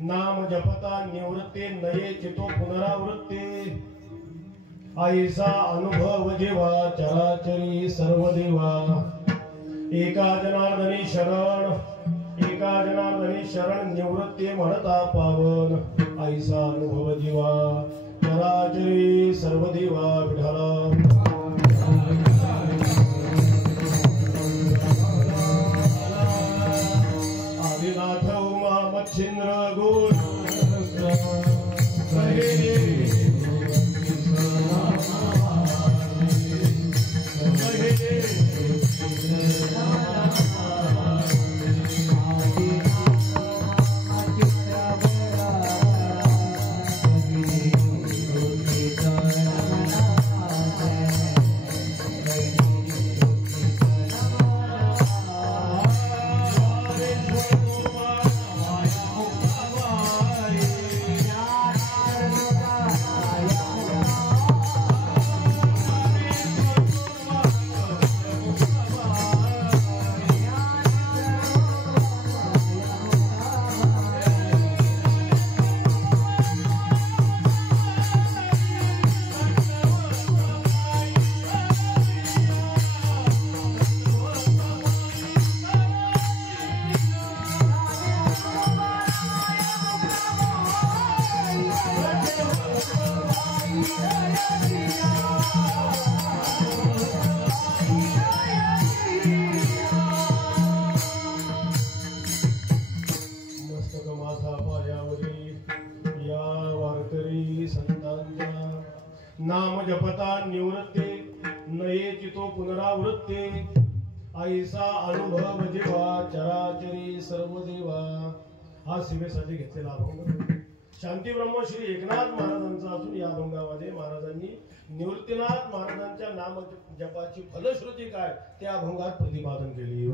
नाम जपता निवृत्ते नये चितो पुनरावृत्ते ऐसा अनुभव जेवा चराचरी सर्व देवा एका जनार्दनी शरण निवृत्ते म्हणता पावन ऐसा अनुभव जीवा चराचरी सर्व देवा विठ्ठला आदिनाथ उमा मच्छिंद्र गुण नाम जपता निवृत्ते नये चितो पुनरावृत्ते ऐसा अनुभव जेवा चराचरी सर्व देवा। हा सेवेसाठी घेतलेला अभंग शांती ब्रह्म श्री एकनाथ महाराजांचा असून या अभंगामध्ये महाराजांनी निवृत्तीनाथ महाराजांच्या नाम जपाची फलश्रुती काय त्या अभंगात प्रतिपादन केली।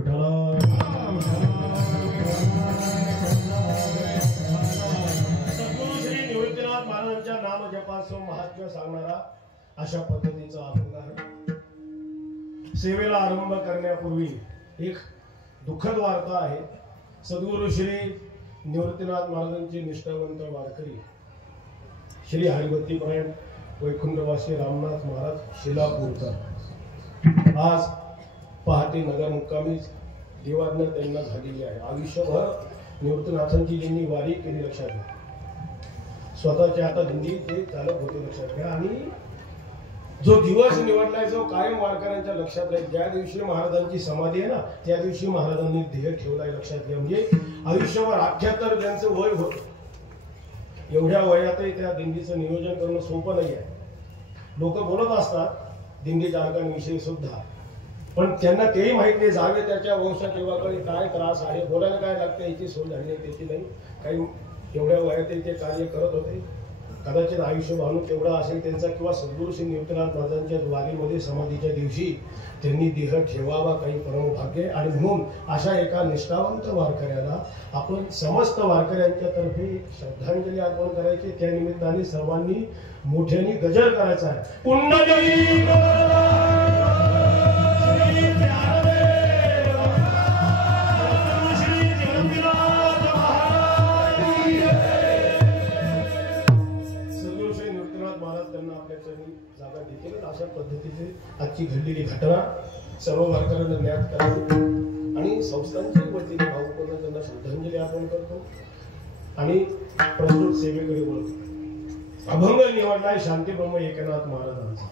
श्री निवृत्तीनाथ महाराजांच्या नाम जपाचं महात्म्य सांगणारा अशा पद्धतीचा अभंग आहे। सेवेला आरंभ करण्यापूर्वी एक दुःखद वार्ता आहे। सद्गुरु श्री निवृत्तीनाथ महाराजांचे निष्ठावंत वारकरी श्री हरिभक्तीपरायण वैकुंठवासी रामनाथ महाराज शिलापूरचा आज पहाटे नगर मुक्कामी देवाज्ञा त्यांना झालेली आहे। आयुष्यभर निवृत्तीनाथांची ज्यांनी वारी केली लक्षात घ्या, स्वतःच्या हातात दिंडी ते चालक होते लक्षात घ्या। आणि जो दिवस निवडलाय जो कायम वारकऱ्यांच्या लक्षात राहील, ज्या दिवशी महाराजांची समाधी आहे ना त्या दिवशी महाराजांनी देह ठेवलाय लक्षात घ्या। म्हणजे आयुष्यभर 78 त्यांचं वय होत, एवढ्या वयातही त्या दिंडीचं नियोजन करणं सोपं नाही आहे। लोक बोलत असतात दिंडी चालकांविषयी सुद्धा, पण त्यांना तेही माहित नाही जावे त्याच्या वंशकेवाकडे काय त्रास आहे, बोलायला काय लागतं याची सोय झाली नाही त्याची नाही। काही एवढ्या वयातही ते कार्य करत होते। कदाचित आयुष्य भावना तेवढा असेल त्यांचा, किंवा सद्गुरू श्री निवृत्तीनाथ महाराजांच्या वारीमध्ये समाधीच्या दिवशी त्यांनी देह ठेवावा काही परमभाग्य। आणि म्हणून अशा एका निष्ठावंत वारकऱ्याला आपण समस्त वारकऱ्यांच्या तर्फे श्रद्धांजली अर्पण करायची। त्या निमित्ताने सर्वांनी मोठ्याने गजर करायचा आहे। जागा देतील अशा पद्धतीची आजची घडलेली घटना सर्व वारकऱ्यांना ज्ञात करावी आणि संस्थांच्या वतीने भावपूर्ण त्यांना श्रद्धांजली अर्पण करतो आणि प्रस्तुत सेवेकडे वळतो। अभंग निवडलाय शांती ब्रह्म एकनाथ महाराजांचा,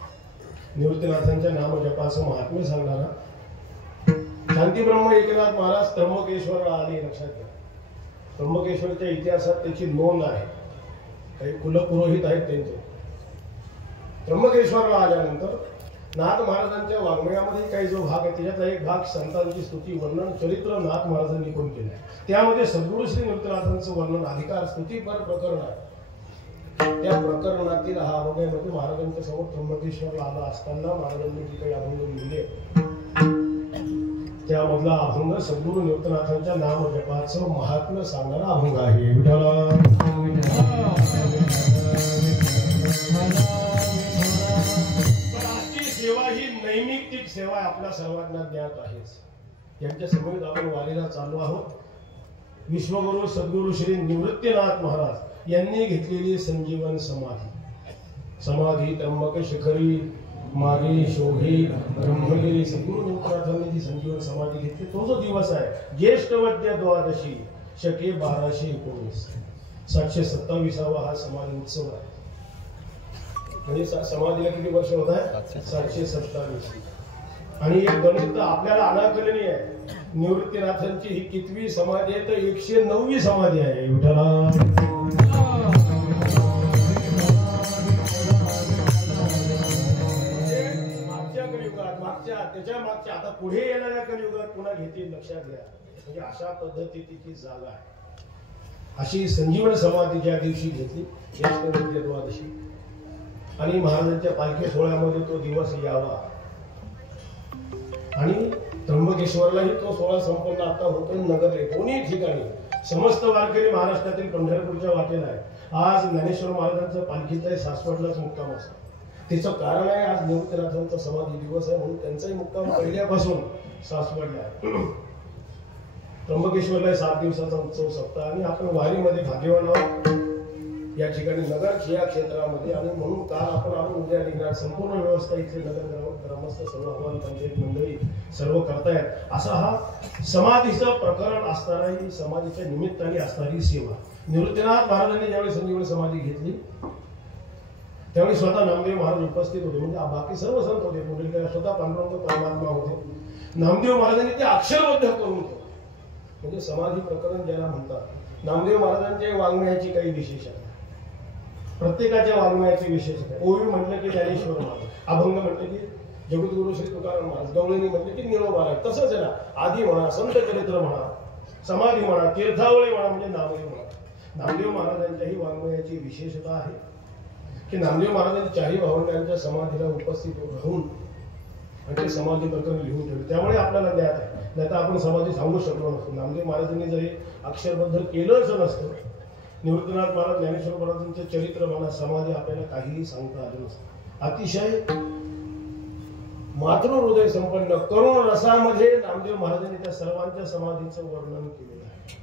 निवृत्तीनाथांच्या नाम जपाचं महात्म्य सांगणारा शांती ब्रह्म एकनाथ महाराज त्र्यंबकेश्वरला आले लक्षात घ्या। त्र्यंबकेश्वरच्या इतिहासात त्याची नोंद आहे, काही कुलपुरोहित आहेत त्यांचे। त्र्यंबकेश्वरला आल्यानंतर नाथ महाराजांच्या वाङ्मयामध्ये काही जो भाग आहे त्याच्यातला एक भाग संतांची स्तुती वर्णन चरित्र नाथ महाराजांनी पण केलं आहे। त्यामध्ये सद्गुरू श्री निवृत्तीनाथांचं वर्णन अधिकार स्तुतीपर प्रकरण आहे। त्या प्रकरणातील हा अभंगामध्ये महाराजांच्या समोर त्र्यंबकेश्वरला आला असताना महाराजांनी जे काही अभंग लिहिले त्यामधला अभंग सद्गुरू निवृत्तीनाथांच्या नाम जपाचं महात्म्य सांगणारा अभंग आहे। सेवा ही नैमित्तिक सेवा आपल्या सर्वांना ज्ञात आहेच। यांच्या समोर आपण वारीला चाललो आहोत। विश्वगुरु सद्गुरु श्री निवृत्तीनाथ महाराज यांनी घेतलेली संजीवन समाधी. समाधी त्र्यंबक शिखरी मागे शोभी ब्रह्मगिरी सद्गुरु निवृत्तीनाथांनी जी संजीवन समाधी घेतली तो जो दिवस आहे ज्येष्ठ वद्य द्वादशी शके 1219 727 हा समाधी उत्सव आहे. म्हणजे समाधीला किती वर्ष होत आहे 727. आणि एक गणित आपल्याला अनाकलनीय आहे. निवृत्तीनाथांची ही कितवी समाधी आहे तर 109वी समाधी आहे. विठ्ठला मागच्या कलियुगात त्याच्या मागच्या आता पुढे येणाऱ्या कलियुगात पुन्हा घेतील लक्षात घ्या. म्हणजे अशा पद्धतीची जागा आहे. अशी संजीवन समाधी ज्या दिवशी घेतली ज्येष्ठ वद्य द्वादशी आणि महाराजांच्या पालखी सोहळ्यामध्ये तो दिवस यावा आणि त्र्यंबकेश्वरलाही तो सोहळा संपन्न आता होतो. नगरले दोन्ही ठिकाणी समस्त वारकरी महाराष्ट्रातील पंढरपूरच्या वाटेला आहे. आज ज्ञानेश्वर महाराजांचं पालखीचा सासवडलाच मुक्काम असतो. त्याचं कारण आहे आज निवृत्तीनाथांचा समाधी दिवस आहे म्हणून त्यांचाही मुक्काम पहिल्यापासून सासवडला आहे. त्र्यंबकेश्वरला 7 दिवसाचा उत्सव सप्ताह आणि आपण वारीमध्ये भाग्यवान आहोत या ठिकाणी नगर या क्षेत्रामध्ये. आणि म्हणून काल आपण उद्या निघणार संपूर्ण व्यवस्था इथले नगर ग्रामस्थ सर्व हवामान पंचायत मंडळी सर्व करतायत. असा हा समाधीचं प्रकरण असणारी समाधीच्या निमित्ताने असणारी सेवा. निवृत्तीनाथ महाराजांनी ज्यावेळी संजीवन समाधी घेतली त्यावेळी स्वतः नामदेव महाराज उपस्थित होते. म्हणजे बाकी सर्व संत होते. पुढील स्वतः पांडुरंग परमात्मा होते. नामदेव महाराजांनी ते अक्षरबद्ध करून ठेवले. म्हणजे समाधी प्रकरण ज्याला म्हणतात. नामदेव महाराजांच्या वाङ्मयाची काही विशेष आहे. प्रत्येकाच्या वाङ्मयाची विशेष आहे. ओवी म्हटलं की ज्ञानेश्वर महाराज, अभंग म्हटलं की जगद्गुरु श्री तुकाराम महाराज, गवळणी म्हटलं की निरोबा महाराज. तसंच आहे ना. आदी म्हणा, संत चरित्र म्हणा, समाधी म्हणा, तीर्थावळी म्हणा म्हणजे नामदेव म्हणा. नामदेव महाराजांच्याही वाङ्मयाची विशेषता आहे की नामदेव महाराजांनी 4ही भावंडांच्या समाधीला उपस्थित राहून आणि ते समाधी प्रकरण लिहून ठेवले. त्यामुळे आपल्याला ज्ञात आहे. नाही तर आपण समाधी सांगू शकलो नसतो. नामदेव महाराजांनी जरी अक्षरबद्ध केलंच नसतं. निवृत्तीनाथ महाराज ज्ञानेश्वर महाराजांचं चरित्र म्हणा, समाधी आपल्याला काहीही सांगता आलं नसतं. अतिशय मातृहृदय संपन्न करुण रसामध्ये नामदेव महाराजांनी त्या सर्वांच्या समाधीचं वर्णन केलेलं आहे.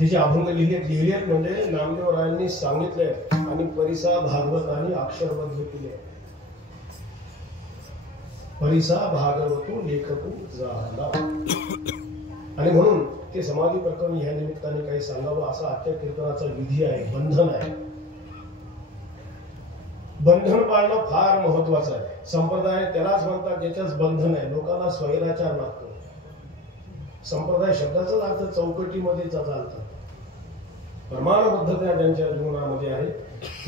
तिचे अभंग लिहिलेत म्हणजे नामदेवरायांनी सांगितलंय आणि परिसा भागवतांनी अक्षरबद्ध केले. परिसा भागवतो लेखकू झाला. आणि म्हणून ते समाधी प्रकरण ह्या निमित्ताने काही सांगावं असा आजच्या कीर्तनाचा विधी आहे. बंधन आहे. बंधन पाळणं फार महत्वाचं आहे. संप्रदाय त्यालाच म्हणतात ज्याच्याच बंधन आहे. लोकांना स्वैराचार लागतो. संप्रदाय शब्दाचाच अर्थ चौकटीमध्ये चालतात. प्रमाणबद्धता त्यांच्या जीवनामध्ये आहे.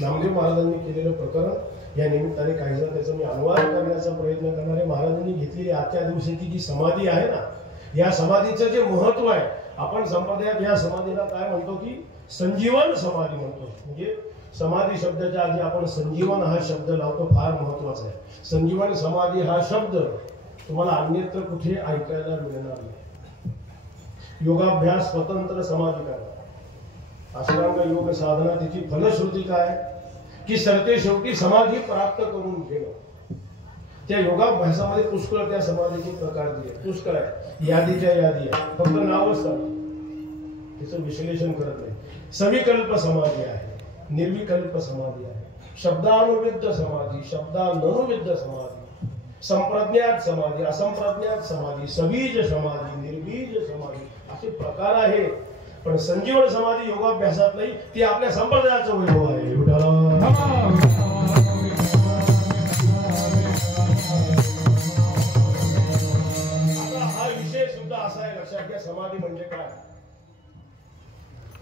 नामदेव महाराजांनी केलेलं प्रकरण या निमित्ताने काही जण त्याचा मी अनुवाद करण्याचा प्रयत्न करणार आहे. महाराजांनी घेतलेली आजच्या दिवशीची जी समाधी आहे ना, या समाधीचं जे महत्व आहे, आपण संप्रदायात या समाधीला काय म्हणतो की संजीवन समाधी म्हणतो. म्हणजे समाधी शब्दाच्या आधी आपण संजीवन हा शब्द लावतो. फार महत्वाचा आहे. संजीवन समाधी हा शब्द तुम्हाला अन्यत्र कुठे ऐकायला मिळणार नाही. योगाभ्यास स्वतंत्र समाधी करा. अष्टांग योग साधना तिची फलश्रुती काय की सरते शेवटी समाधी प्राप्त करून घेणं. त्या योगाभ्यासामध्ये पुष्कळ त्या समाधीचे प्रकार दिले. पुष्कळ आहे. यादीच्या यादी आहे. फक्त नावच सांग, तिचं विश्लेषण करत नाही. सविकल्प समाधी आहे, निर्विकल्प समाधी आहे, शब्दानुविद्ध समाधी, शब्दानुविद्ध समाधी, संप्रज्ञात समाधी, असंप्रज्ञात समाधी, सबीज समाधी, निर्बीज समाधी असे प्रकार आहे. पण संजीवन समाधी योगाभ्यासात नाही. ती आपल्या संप्रदायाचं वैभव आहे. आता हा विषय सुद्धा असा आहे. लक्षात घ्या समाधी म्हणजे काय.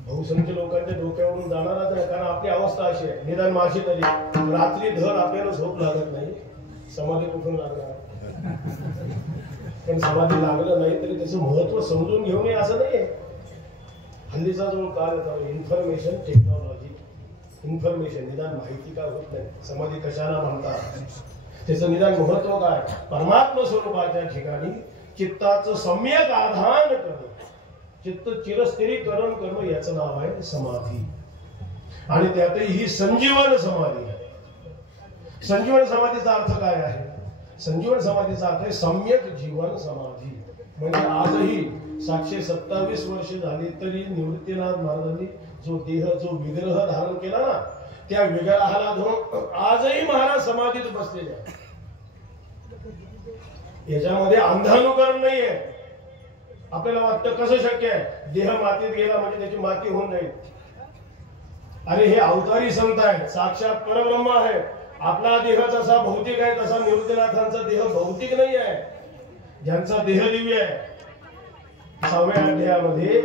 बहुसंख्य लोकांच्या डोक्यावरून जाणारच नाही. कारण आपली अवस्था अशी आहे. निदान माशी तरी रात्री धड आपल्याला झोप लागत नाही. समाधी कुठून लागणार. पण समाधी लागलं नाही तरी त्याचं महत्व समजून घेऊ नये असं नाही. हल्लीचा जो काळ येतो इन्फॉर्मेशन टेक्नॉलॉजी, इन्फॉर्मेशन निदान माहिती काय होत नाही. समाधी कशाला म्हणतात, त्याचं निदान महत्व काय. परमात्म स्वरूपाच्या ठिकाणी चित्ताचं सम्यक आधान करणं, चित्त चिरस्थिरीकरण करणं याचं नाव आहे समाधी. आणि त्यातही ही संजीवन समाधी आहे. संजीवन समाधीचा अर्थ काय आहे. संजीवन समाधीचा अर्थ आहे सम्यक जीवन समाधी. म्हणजे आजही 727 वर्ष झाली तरी निवृत्तीनाथ महाराजांनी जो देह, जो विग्रह धारण केला ना, त्या विग्रहाला धरून आजही महाराज समाधीत बसलेले आहेत. याच्यामध्ये अंधानुकरण नाहीये. आपल्याला वाटतं कसं शक्य आहे, देह मातीत गेला म्हणजे त्याची माती होऊन जाईल. अरे हे अवतारी संत आहेत, साक्षात परब्रह्म आहे. आपला देह जसा भौतिक आहे तसा निवृत्तीनाथांचा देह भौतिक नाही आहे. ज्यांचा देह दिव्य आहे. 6व्या अध्यायामध्ये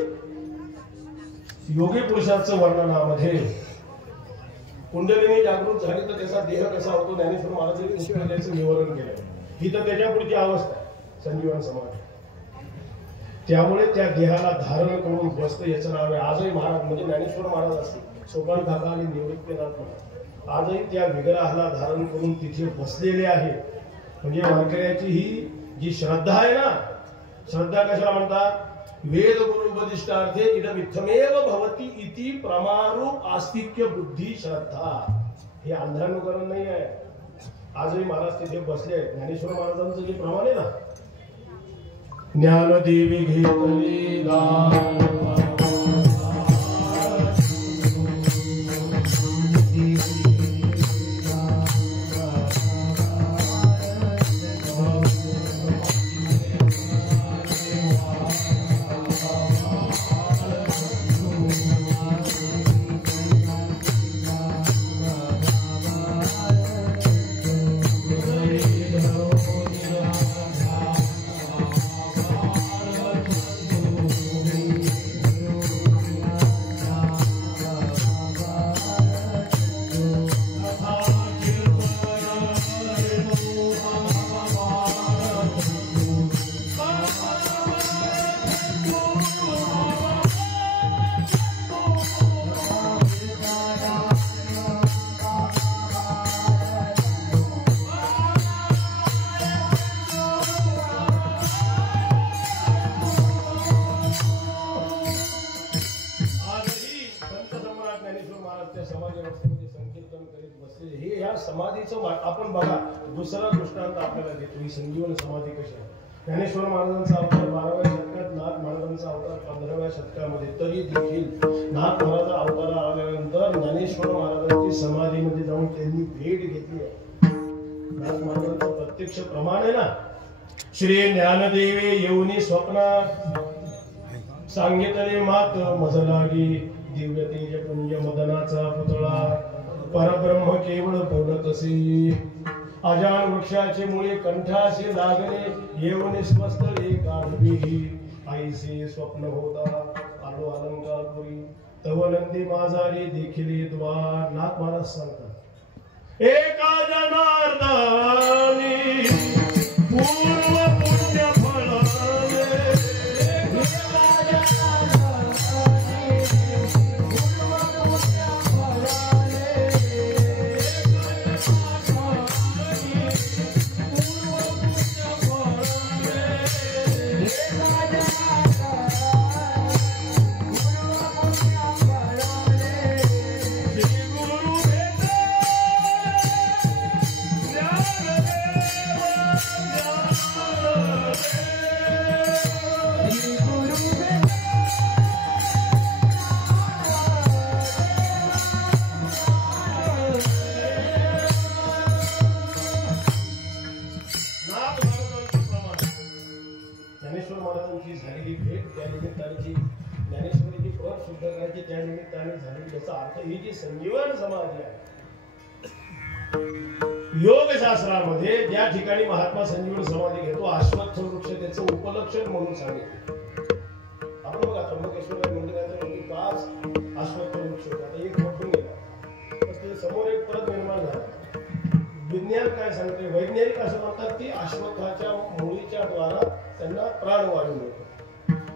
योगी पुरुषाचं वर्णनामध्ये कुंडलिनी जागृत झाली तर त्याचा देह कसा होतो, ज्ञानेश्वर महाराजांनी त्याचं निवारण केलं. ही तर त्याच्या पुढची अवस्था आहे, संजीवन समाधी. त्यामुळे त्या देहाला धारण करून बसतं याचं नाव आहे. आजही महाराज म्हणजे ज्ञानेश्वर महाराज असतील, सोपान काका आणि निवृत्तीनाथ महाराज आजही त्या विग्रहाला धारण करून तिथे बसलेले आहे. म्हणजे वारकऱ्याची ही जी श्रद्धा आहे ना, श्रद्धा कशाला म्हणतात, वेद गुरु उपदिष्टार्थे इदमित्थमेव भवति इति प्रमारूप आस्तिक्य बुद्धी श्रद्धा. हे अंधानुकरण नाही आहे. आजही महाराज तिथे बसले आहेत. ज्ञानेश्वर महाराजांचं जे प्रमाण आहे ना, ज्ञानदेवी घेतली दान समाधीचं आपण बघा. दुसरा दृष्टांत आपल्याला देतो ही संजीवन समाधी कशी आहे. ज्ञानेश्वर महाराजांचा अवतार 12व्या शतकात, नाथ महाराजांचा अवतार 15व्या शतकामध्ये. तरी देखील नाथ महाराज अवतार आल्यानंतर ज्ञानेश्वर महाराजांची समाधीमध्ये जाऊन त्यांनी भेट घेतली आहे. नाथ महाराजांचं प्रत्यक्ष प्रमाण आहे ना, श्री ज्ञानदेवे येऊनी स्वप्नात सांगितले मात मजलागी दिव्य तेज पुंज मदनाचा पुतळा परब्रह्म केवळ बोलतसी अजान वृक्षाचे मुळे कंठाशी लागले येऊन स्वस्तले काढवी आईसे स्वप्न होता आलो अलंकारपुरी तवनंदी माझारी देखिले द्वार. नाथ महाराज सांगतात एका जनार्दनी पूर्व पुण्य फळाले संजीवन समाधी आहे. योग शास्त्रामध्ये ज्या ठिकाणी महात्मा संजीवन समाधी घेतो अश्वत्थ वृक्ष त्याचं उपलक्षण म्हणून सांगितलं. आपण बघा त्र्यंबकेश्वर मंदिराच्या 5 अश्वत्थ वृक्ष होते. आता एक मोठून गेला तर समोर एक परत निर्माण झाला. विज्ञान काय सांगते, वैज्ञानिक असं म्हणतात की अश्वत्थाच्या मुळीच्या द्वारा त्यांना प्राणवायू मिळतो.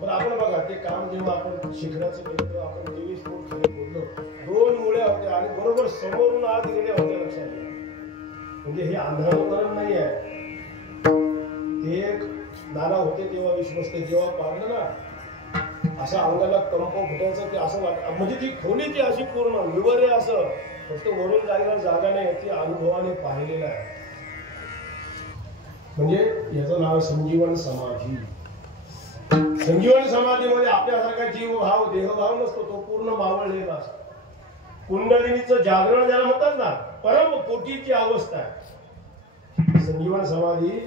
पण आपण बघा ते काम जेव्हा आपण शिखराचं केलं आपण 23 फूट खाली बोललो 2 मुळे होत्या आणि बरोबर समोरून आत गेले होते. लक्षात घ्या, म्हणजे हे अंधानुकरण नाही आहे. ते एक नाना होते तेव्हा विश्वस्त जेव्हा पाडलं ना असं अंगाला कंप फुटायचं ते असं वाटत. म्हणजे ती खोली ती अशी पूर्ण विवर्य असं फक्त वरून जायला जागा नाही, ती अनुभवाने पाहिलेलं आहे. म्हणजे याचं नाव संजीवन समाधी. संजीवन समाधीमध्ये आपल्यासारखा जीव भाव देहभाव नसतो, तो पूर्ण मावळलेला असतो. कुंडलिनीचं जागरण ज्याला म्हणतात ना, परम कोटीची अवस्था आहे संजीवन समाधी.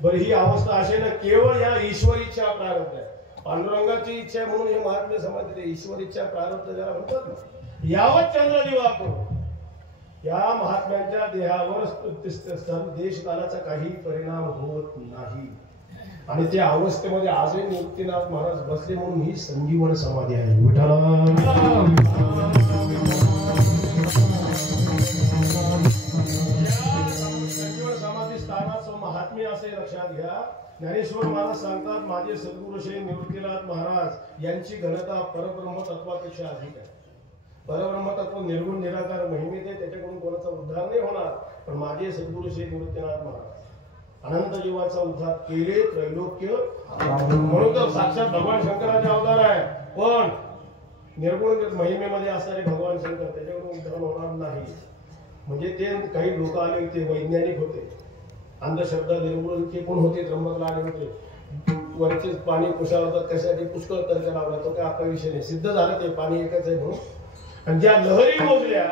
बरं, ही अवस्था असे ना केवळ या ईश्वर इच्छा प्रारब्ध आहे. पांडुरंगाची इच्छा आहे म्हणून हे महात्म्य समाधी ईश्वर इच्छा प्रारब्ध ज्याला म्हणतात ना, यावत चंद्र दिवा करू. या महात्म्यांच्या देहावर देश कालाचा काही परिणाम होत नाही. आणि त्या अवस्थेमध्ये आजही निवृत्तीनाथ महाराज बसले म्हणून ही संजीवन समाधी आहे. संजीवन समाधी स्थानाचं महात्म्य असे लक्षात घ्या. ज्ञानेश्वर महाराज सांगतात, माझे सद्गुरू श्री निवृत्तीनाथ महाराज यांची घनता परब्रह्म तत्वापेक्षा अधिक आहे. परब्रह्म तत्व निर्गुण निराकार महिमेत आहे, त्याच्याकडून कोणाचा उद्धार नाही होणार. पण माझे सद्गुरू श्री निवृत्तीनाथ महाराज अनंत जीवाचा उद्धार केले, त्रैलोक्य. म्हणून तर साक्षात भगवान शंकराचे अवतार आहे. पण निर्गुण महिमेमध्ये असणारे भगवान शंकर त्याच्याकडून उद्धार होणार नाही. म्हणजे ते काही लोक आले होते, वैज्ञानिक होते, अंधश्रद्धा निर्मूलन के पण होते, त्र्यंबकला आले होते. वरचे पाणी कुशावतात कशासाठी, पुष्कळ तर्क लावला, तो काय आपला विषय नाही. सिद्ध झालं ते पाणी एकच आहे म्हणून. आणि ज्या लहरी मोजल्या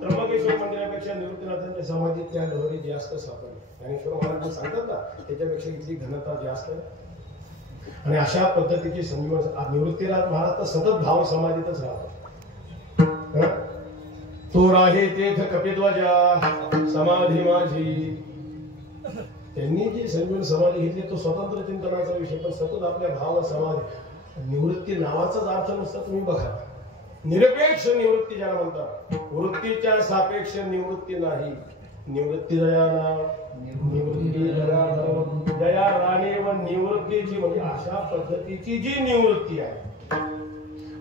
त्र्यंबकेश्वर मंदिरापेक्षा निवृत्तीनाथांच्या समाधीत त्या लहरी जास्त सापडल्या. ज्ञानेश्वर महाराज सांगतात ना, त्याच्यापेक्षा इथली घनता जास्त आहे. आणि अशा पद्धतीची संजीवन निवृत्तीनाथ महाराज तर सतत भाव समाधीतच राहतात. तो राहे तेथ कपिध्वजा समाधी माझी. त्यांनी जी संजीवन समाधी घेतली तो स्वतंत्र चिंतनाचा विषय, पण सतत आपल्या भाव समाधी. निवृत्ती नावाचाच अर्थ नुसता तुम्ही बघा, निरपेक्ष निवृत्ती ज्याला म्हणतात. वृत्तीच्या सापेक्ष निवृत्ती नाही. निवृत्ती दया निवृत्ती दया राणी व निवृत्तीची म्हणजे अशा पद्धतीची जी निवृत्ती आहे.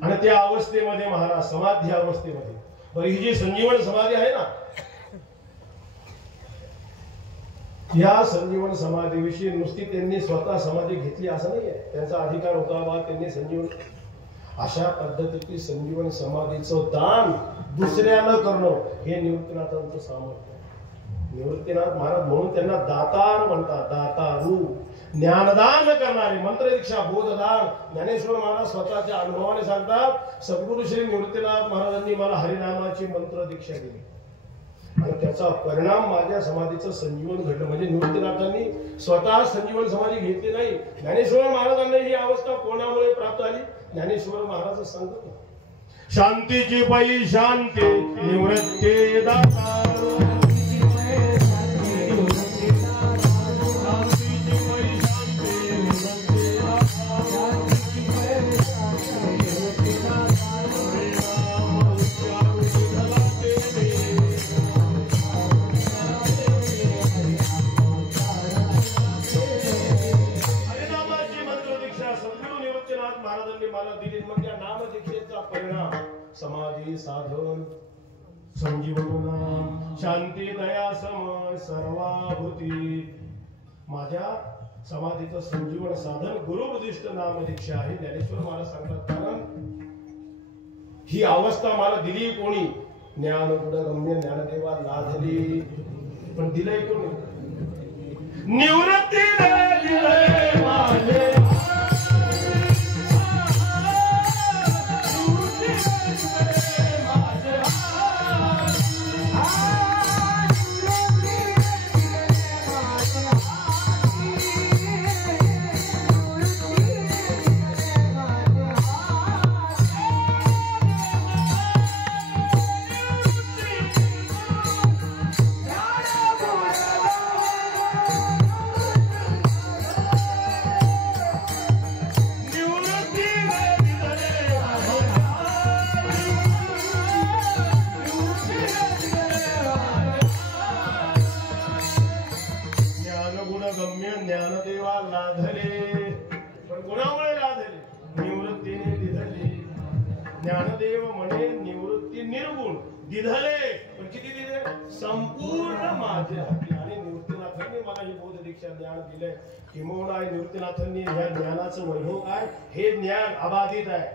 आणि त्या अवस्थेमध्ये महाराज समाधी अवस्थेमध्ये, बरं ही जी संजीवन समाधी आहे ना, या संजीवन समाधीविषयी नुसती त्यांनी स्वतः समाधी घेतली असं नाहीये, त्यांचा अधिकार होता बा त्यांनी संजीवन. अशा पद्धतीची संजीवन समाधीचं दान दुसऱ्याला करणं हे निवृत्तीनाथांचं सामर्थ्य. निवृत्तीनाथ महाराज म्हणून त्यांना दातार म्हणतात, दातारू. ज्ञानदान करणारे, मंत्रदीक्षा बोधदान. ज्ञानेश्वर महाराज स्वतःच्या अनुभवाने सांगतात, सद्गुरू श्री निवृत्तीनाथ महाराजांनी मला हरिनामाची मंत्र दीक्षा दिली आणि त्याचा परिणाम माझ्या समाधीचं संजीवन घडलं. म्हणजे निवृत्तीनाथांनी स्वतः संजीवन समाधी घेतली नाही. ज्ञानेश्वर महाराजांना ही अवस्था कोणामुळे प्राप्त झाली? ज्ञानेश्वर महाराज सांगतो, शांतीची बाई शांती निवृत्ती दाता. समाधी साधन संजीवन शांती दया सम सर्वाभूती. माझ्या समाधीचं संजीवन साधन गुरुबुद्धिष्ट नाम दीक्षा आहे. ज्ञानेश्वर महाराज सांगतात, कारण ही अवस्था मला दिली कोणी? ज्ञान गुणगम्य ज्ञानदेवा लाधली. पण दिलंय कोणी? निवृत्ती दिलंय माझे. ज्ञानदेवा लाधले. पण कोणामुळे लाधले? निवृत्तीने दिधले. ज्ञानदेव म्हणे निवृत्ती निर्गुण, दिधले पण किती दिले? संपूर्ण माझे हाती. आणि निवृत्तीनाथांनी मला ही बोध दीक्षा ज्ञान दिलंय. किंबहुना निवृत्तीनाथांनी या ज्ञानाचं वैभव काय? हे ज्ञान अबाधित आहे,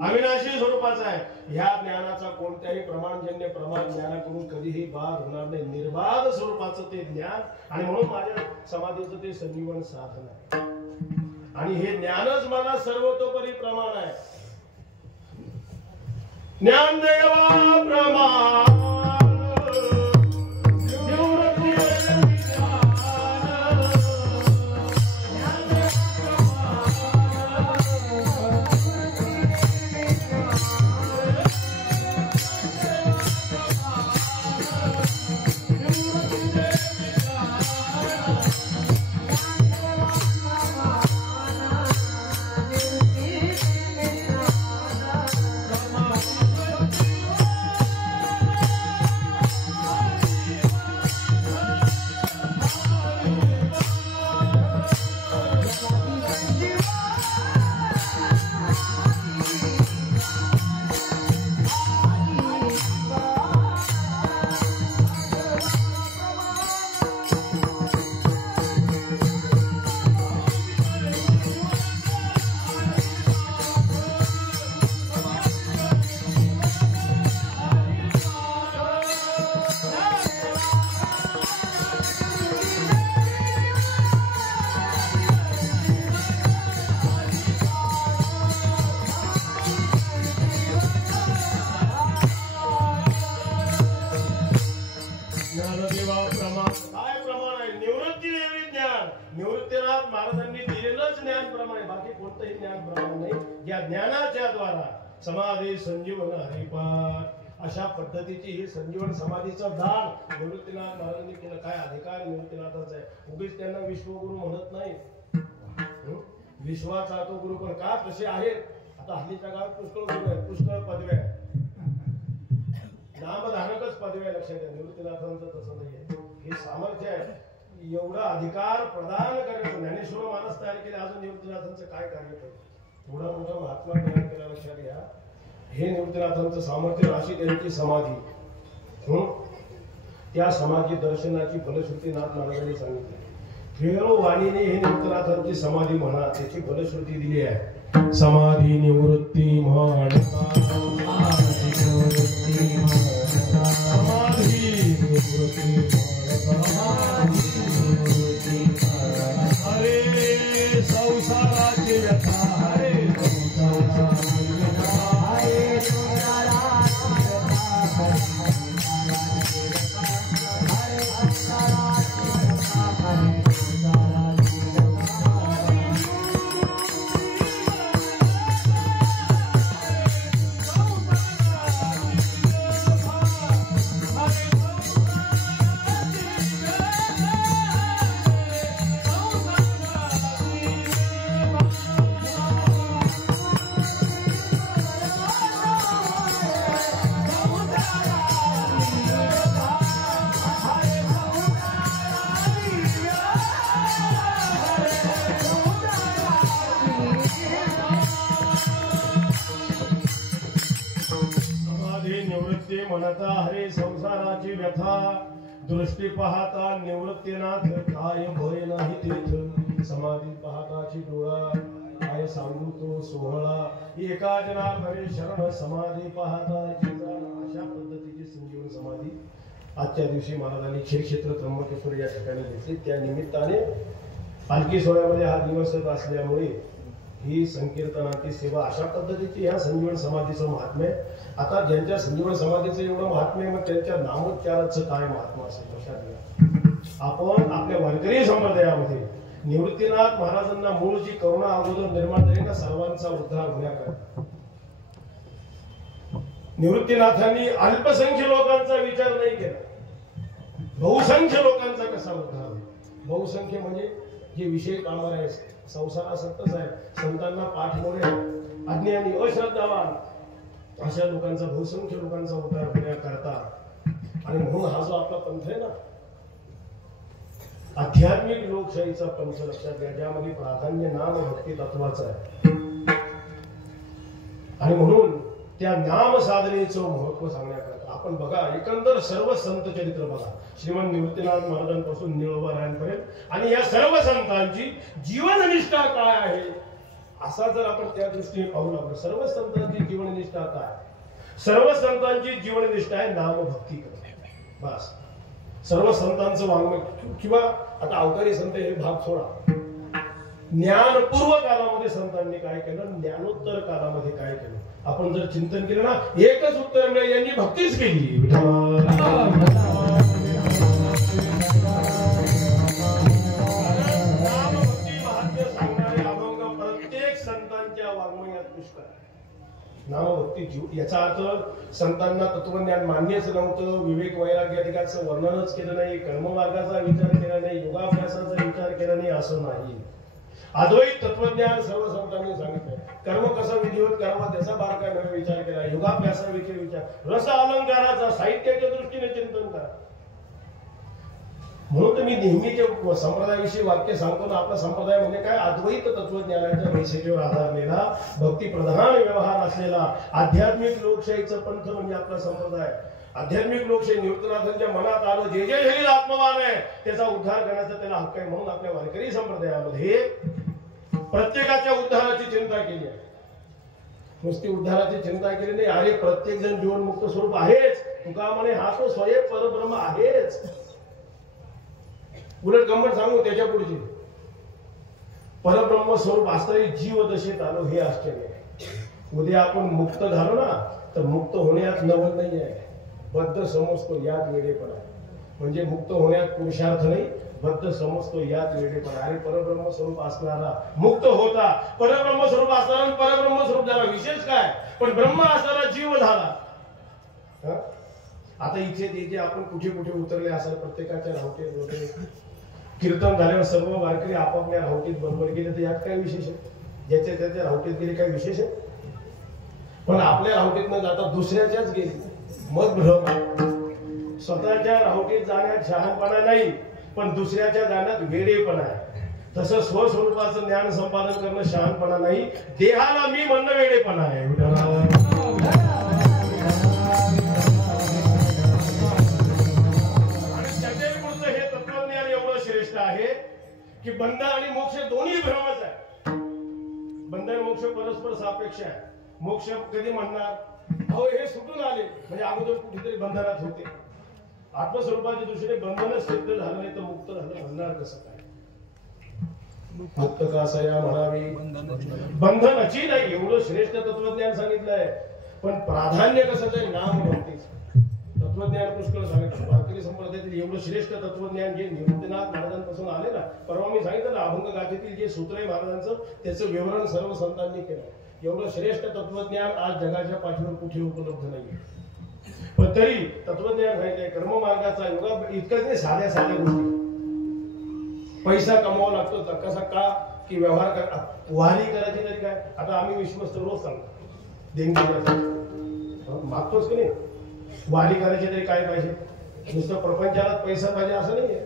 अविनाशी स्वरूपाचा आहे. ह्या ज्ञानाचा कोणत्याही प्रमाणजन्य प्रमाण ज्ञानाकडून कधीही बाद होणार नाही. निर्बाध स्वरूपाचं ते ज्ञान. आणि म्हणून माझ्या समाधीचं ते संजीवन साधन आहे. आणि हे ज्ञानच मला सर्वतोपरी प्रमाण आहे. ज्ञानदेवा प्रमाण निवृत्तीनाथ महाराजांनी दिलेलंच ज्ञान प्रमाण आहे, बाकी कोणतंही ज्ञान प्रमाण नाही. या ज्ञानाच्या द्वारा समाधी संजीवन हरिपाठ अशा पद्धतीची ही संजीवन समाधीचं दान निवृत्तीनाथ महाराजांनी केलं. काय अधिकार निवृत्तीनाथाचा आहे. उगीच त्यांना विश्वगुरु म्हणत नाही. विश्वाचा तो गुरु पण का कसे आहेत. आता हल्लीच्या काळात पुष्कळ गुरु आहेत, पुष्कळ पदव्या आहेत, नामधारकच पदव्या. लक्षात घ्या, निवृत्तीनाथांचं तसं नाहीये. हे सामर्थ्य आहे, एवढा अधिकार प्रदान करायचं. ज्ञानेश्वर मानस तयार केले, अजून निवृत्तीनाथांचं काय कार्य केलं. एवढा मोठा महात्मा तयार केला. लक्षात घ्या, हे निवृत्तीनाथांचं सामर्थ्य. अशी त्यांची समाधी, त्या समाधी दर्शनाची फलश्रुती नाथ महाराजांनी सांगितली. फेरो वाणीने हे निवृत्तीनाथांची समाधी म्हणा, त्याची फलश्रुती दिली आहे. समाधी निवृत्ती म्हणता, समाधी निवृत्ती हरे संसाराची व्यथा, हरे संसाराची व्यथा, हरे म्हणता, हरे संसाराची व्यथा. दृष्टी पाहता निवृत्तीनाथ, काय भय नाही तेथ. समाधी पाहताची डोळा, काय सांगू तो सोहळा. एका जना भरे शरण, समाधी पाहताची जाण. अशा पद्धतीची संजीवन समाधी आजच्या दिवशी महाराजांनी क्षीरक्षेत्र त्र्यंबकेश्वर या ठिकाणी घेतली. त्या निमित्ताने पालखी सोहळ्यामध्ये हा दिवस असल्यामुळे ही संकीर्तनाची सेवा अशा पद्धतीची ह्या संजीवन समाधीचं महात्म्य. आता ज्यांच्या संजीवन समाधीचं एवढं महात्म्य, मग त्यांच्या नामोच्चाराचं काय महात्मा असेल. लक्षात घ्या, आपण आपल्या वारकरी संप्रदायामध्ये निवृत्तीनाथ महाराजांना मूळ जी करुणा अगोदर निर्माण झाली ना, सर्वांचा उद्धार होण्याकरता निवृत्तीनाथांनी अल्पसंख्य लोकांचा विचार नाही केला. बहुसंख्य लोकांचा कसा उद्धार होईल. बहुसंख्य म्हणजे जे विषय कामार आहे, संसारासक्तच आहे, संतांना पाठमोडे, अज्ञानी, अश्रद्धावान अशा लोकांचा, बहुसंख्य लोकांचा उद्धार होण्याकरता. आणि म्हणून हा जो आपला पंथ आहे ना, आध्यात्मिक लोकशाहीचा पंथ. लक्षात घ्या, ज्यामध्ये प्राधान्य नाम भक्ती तत्वाचं आहे. आणि म्हणून त्या नाम साधनेचं महत्व सांगण्याकरता आपण बघा, एकंदर सर्व संत चरित्र बघा, श्रीमंत निवृत्तीनाथ महाराजांपासून निळोबारायांपर्यंत, आणि या सर्व संतांची जीवननिष्ठा काय आहे असा जर आपण त्या दृष्टीने पाहू लागलो. सर्व संतांची जीवननिष्ठा काय? सर्व संतांची जीवननिष्ठा आहे नामभक्ती करणे. बस, सर्व संतांचं वाङ्मय. किंवा आता अवतारी संत हे भाग सोडा, ज्ञानपूर्व कालामध्ये संतांनी काय केलं, ज्ञानोत्तर कालामध्ये काय केलं, आपण जर चिंतन केलं ना, एकच उत्तर मिळेल, यांनी भक्तीच केली. महात्म्य सांगणारे अभंग प्रत्येक संतांच्या वाङ्मयात पुष्कळ आहे. नामभक्ती जीव याचा अर्थ संतांना तत्वज्ञान मान्यच नव्हतं, विवेक वैराग्याधिकाचं वर्णनच केलं नाही, कर्ममार्गाचा विचार केला नाही, योगाभ्यासाचा विचार केला नाही, असं नाही. अद्वैत तत्वज्ञान सर्व संतांनी सांगितलंय. कर्म कसं विधिवत करावा त्याचा बारकाईने विचार केला, योगाभ्यासाविषयी विचार, रस अलंकाराचा साहित्याच्या दृष्टीने चिंतन करा. म्हणून तर मी नेहमीचे संप्रदायाविषयी वाक्य सांगतो ना, आपला संप्रदाय म्हणजे काय, अद्वैत तत्वज्ञानाच्या वैशिष्ट्यावर आधारलेला भक्तिप्रधान व्यवहार असलेला आध्यात्मिक लोकशाहीचा पंथ म्हणजे आपला संप्रदाय. आध्यात्मिक लोकशाही निवृत्तनाथांच्या मनात आलं, जे जे शरीर आत्मवान आहे त्याचा उद्धार करण्याचा त्याला हक्क आहे. म्हणून आपल्या वारकरी संप्रदायामध्ये प्रत्येकाच्या उद्धाराची चिंता केली आहे. नुसती उद्धाराची चिंता केली नाही, अरे प्रत्येक जण जीवनमुक्त स्वरूप आहेच. तुका म्हणे हा तो स्वयं परब्रह्म आहेच. उलट गंमत सांगू त्याच्या पुढची, परब्रह्म स्वरूप असताना जीव दशेत आलो हे आश्चर्य आहे. उद्या आपण मुक्त झालो ना, तर मुक्त होण्यात नवल नाही आहे, बद्ध समजतो यात वेडेपणा. म्हणजे मुक्त होण्यात पुरुषार्थ नाही, बद्ध समजतो यात वेडेपणा. अरे परब्रह्म स्वरूप असणारा मुक्त होता, परब्रह्म स्वरूप असणारा परब्रह्म स्वरूप झाला, विशेष काय, पण ब्रह्म असणारा जीव झाला. आता इथे तिथे आपण कुठे कुठे उतरले असाल, प्रत्येकाच्या रावटीत होते. कीर्तन झाल्यावर सर्व वारकरी आपापल्या रावटीत बरोबर गेले, तर यात काय विशेष आहे, ज्याच्या त्याच्या रावटीत गेले काय विशेष आहे. पण आपल्या रावटीत न जाता दुसऱ्याच्याच गेले मग भ्रम. स्वतःच्या रावटीत जाण्यात शहाणपणा नाही, पण दुसऱ्याच्या जाण्यात वेडेपणा आहे. तसं स्वस्वरूपाचं ज्ञान संपादन करणं शहाणपणा नाही, देहाला मी म्हणणं वेडेपणा आहे. आणि त्याच्यापुढचं हे तत्वज्ञान एवढं श्रेष्ठ आहे की बंधन आणि मोक्ष दोन्ही भ्रमच आहे. बंधन मोक्ष परस्पर सापेक्ष आहे. मोक्ष कधी म्हणणार, अहो हे सुटून आले म्हणजे अगोदर कुठेतरी बंधनात होते. आत्मस्वरूपाच्या दृष्टीने बंधनच सिद्ध झालं नाही तर मुक्त झालं म्हणणार कसं काय. मुक्त कासया म्हणावी बंधनाची नाही, एवढं श्रेष्ठ तत्वज्ञान सांगितलंय. पण प्राधान्य कसं आहे, नाम भक्तीच. तत्वज्ञान पुष्कळ सांगितलं. वारकरी संप्रदायातील एवढं श्रेष्ठ तत्वज्ञान जे निवृत्तीनाथ महाराजांपासून आले ना, परवा मी सांगितलं ना, अभंग गाथेतील जे सूत्र आहे महाराजांचं त्याचं विवरण सर्व संतांनी केलं. एवढं श्रेष्ठ तत्वज्ञान आज जगाच्या पाठीवर कुठे उपलब्ध नाही. पण तरी तत्वज्ञान सांगितलंय, कर्ममार्गाचा योगा इतकंच नाही, साध्या साध्या गोष्टी. पैसा कमवावा लागतो तर कसा का, की व्यवहार करा, वारी करायची तरी काय. आता आम्ही विश्वस्त रोज सांगतो देणगी मागतोच की नाही. वारी करायची तरी काय पाहिजे, नुसतं प्रपंचाला पैसा पाहिजे असं नाहीये.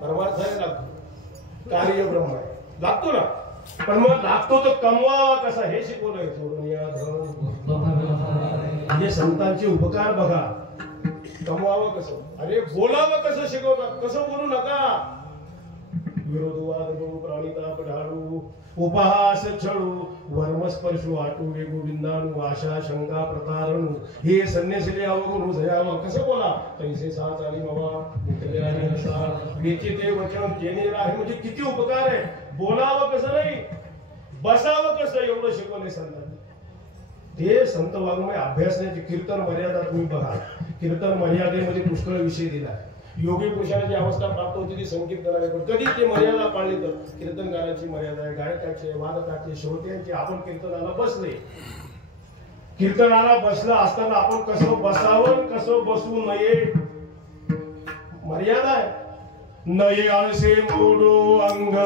परमार्थाने लागतो, कार्य ब्रह्म आहे लागतो ना. पण मग लागतो तो कमवावा कसा हे शिकवलंय. सोडून या म्हणजे संतांचे उपकार बघा. कमवावं कसं, अरे बोलावं कसं शिकवतात. कसं बोलू नका, विरोधवाद करू, प्राणिताप ढाळू, उपहास छळू, वर्मस्पर्शू आटू, वे गोविंदाणू, आशा शंका प्रतारणू, हे संन्यासीले अवगुण झयावा. कसं बोला, तैसे साथ आली बाबा बेचे ते वचन जेणे राही. म्हणजे किती उपकार आहे. बोलावं कसं नाही, बसावं कसं एवढं शिकवले संतांनी. ते संत वाङ्मय अभ्यासण्याची कीर्तन मर्यादा तुम्ही बघा. कीर्तन मर्यादेमध्ये पुष्कळ विषय दिला. योगी पुरुषाला जी अवस्था प्राप्त होती ती संकीर्तनाने, पण कधी ते मर्यादा पाळली तर कीर्तनकाराची मर्यादा आहे, गायकाची, वादकाची, श्रोत्यांची. आपण कीर्तनाला बसले, कीर्तनाला बसलं असताना आपण कसं बसावं कसं बसू नये मर्यादा आहे. नये आळसे मोडो अंग,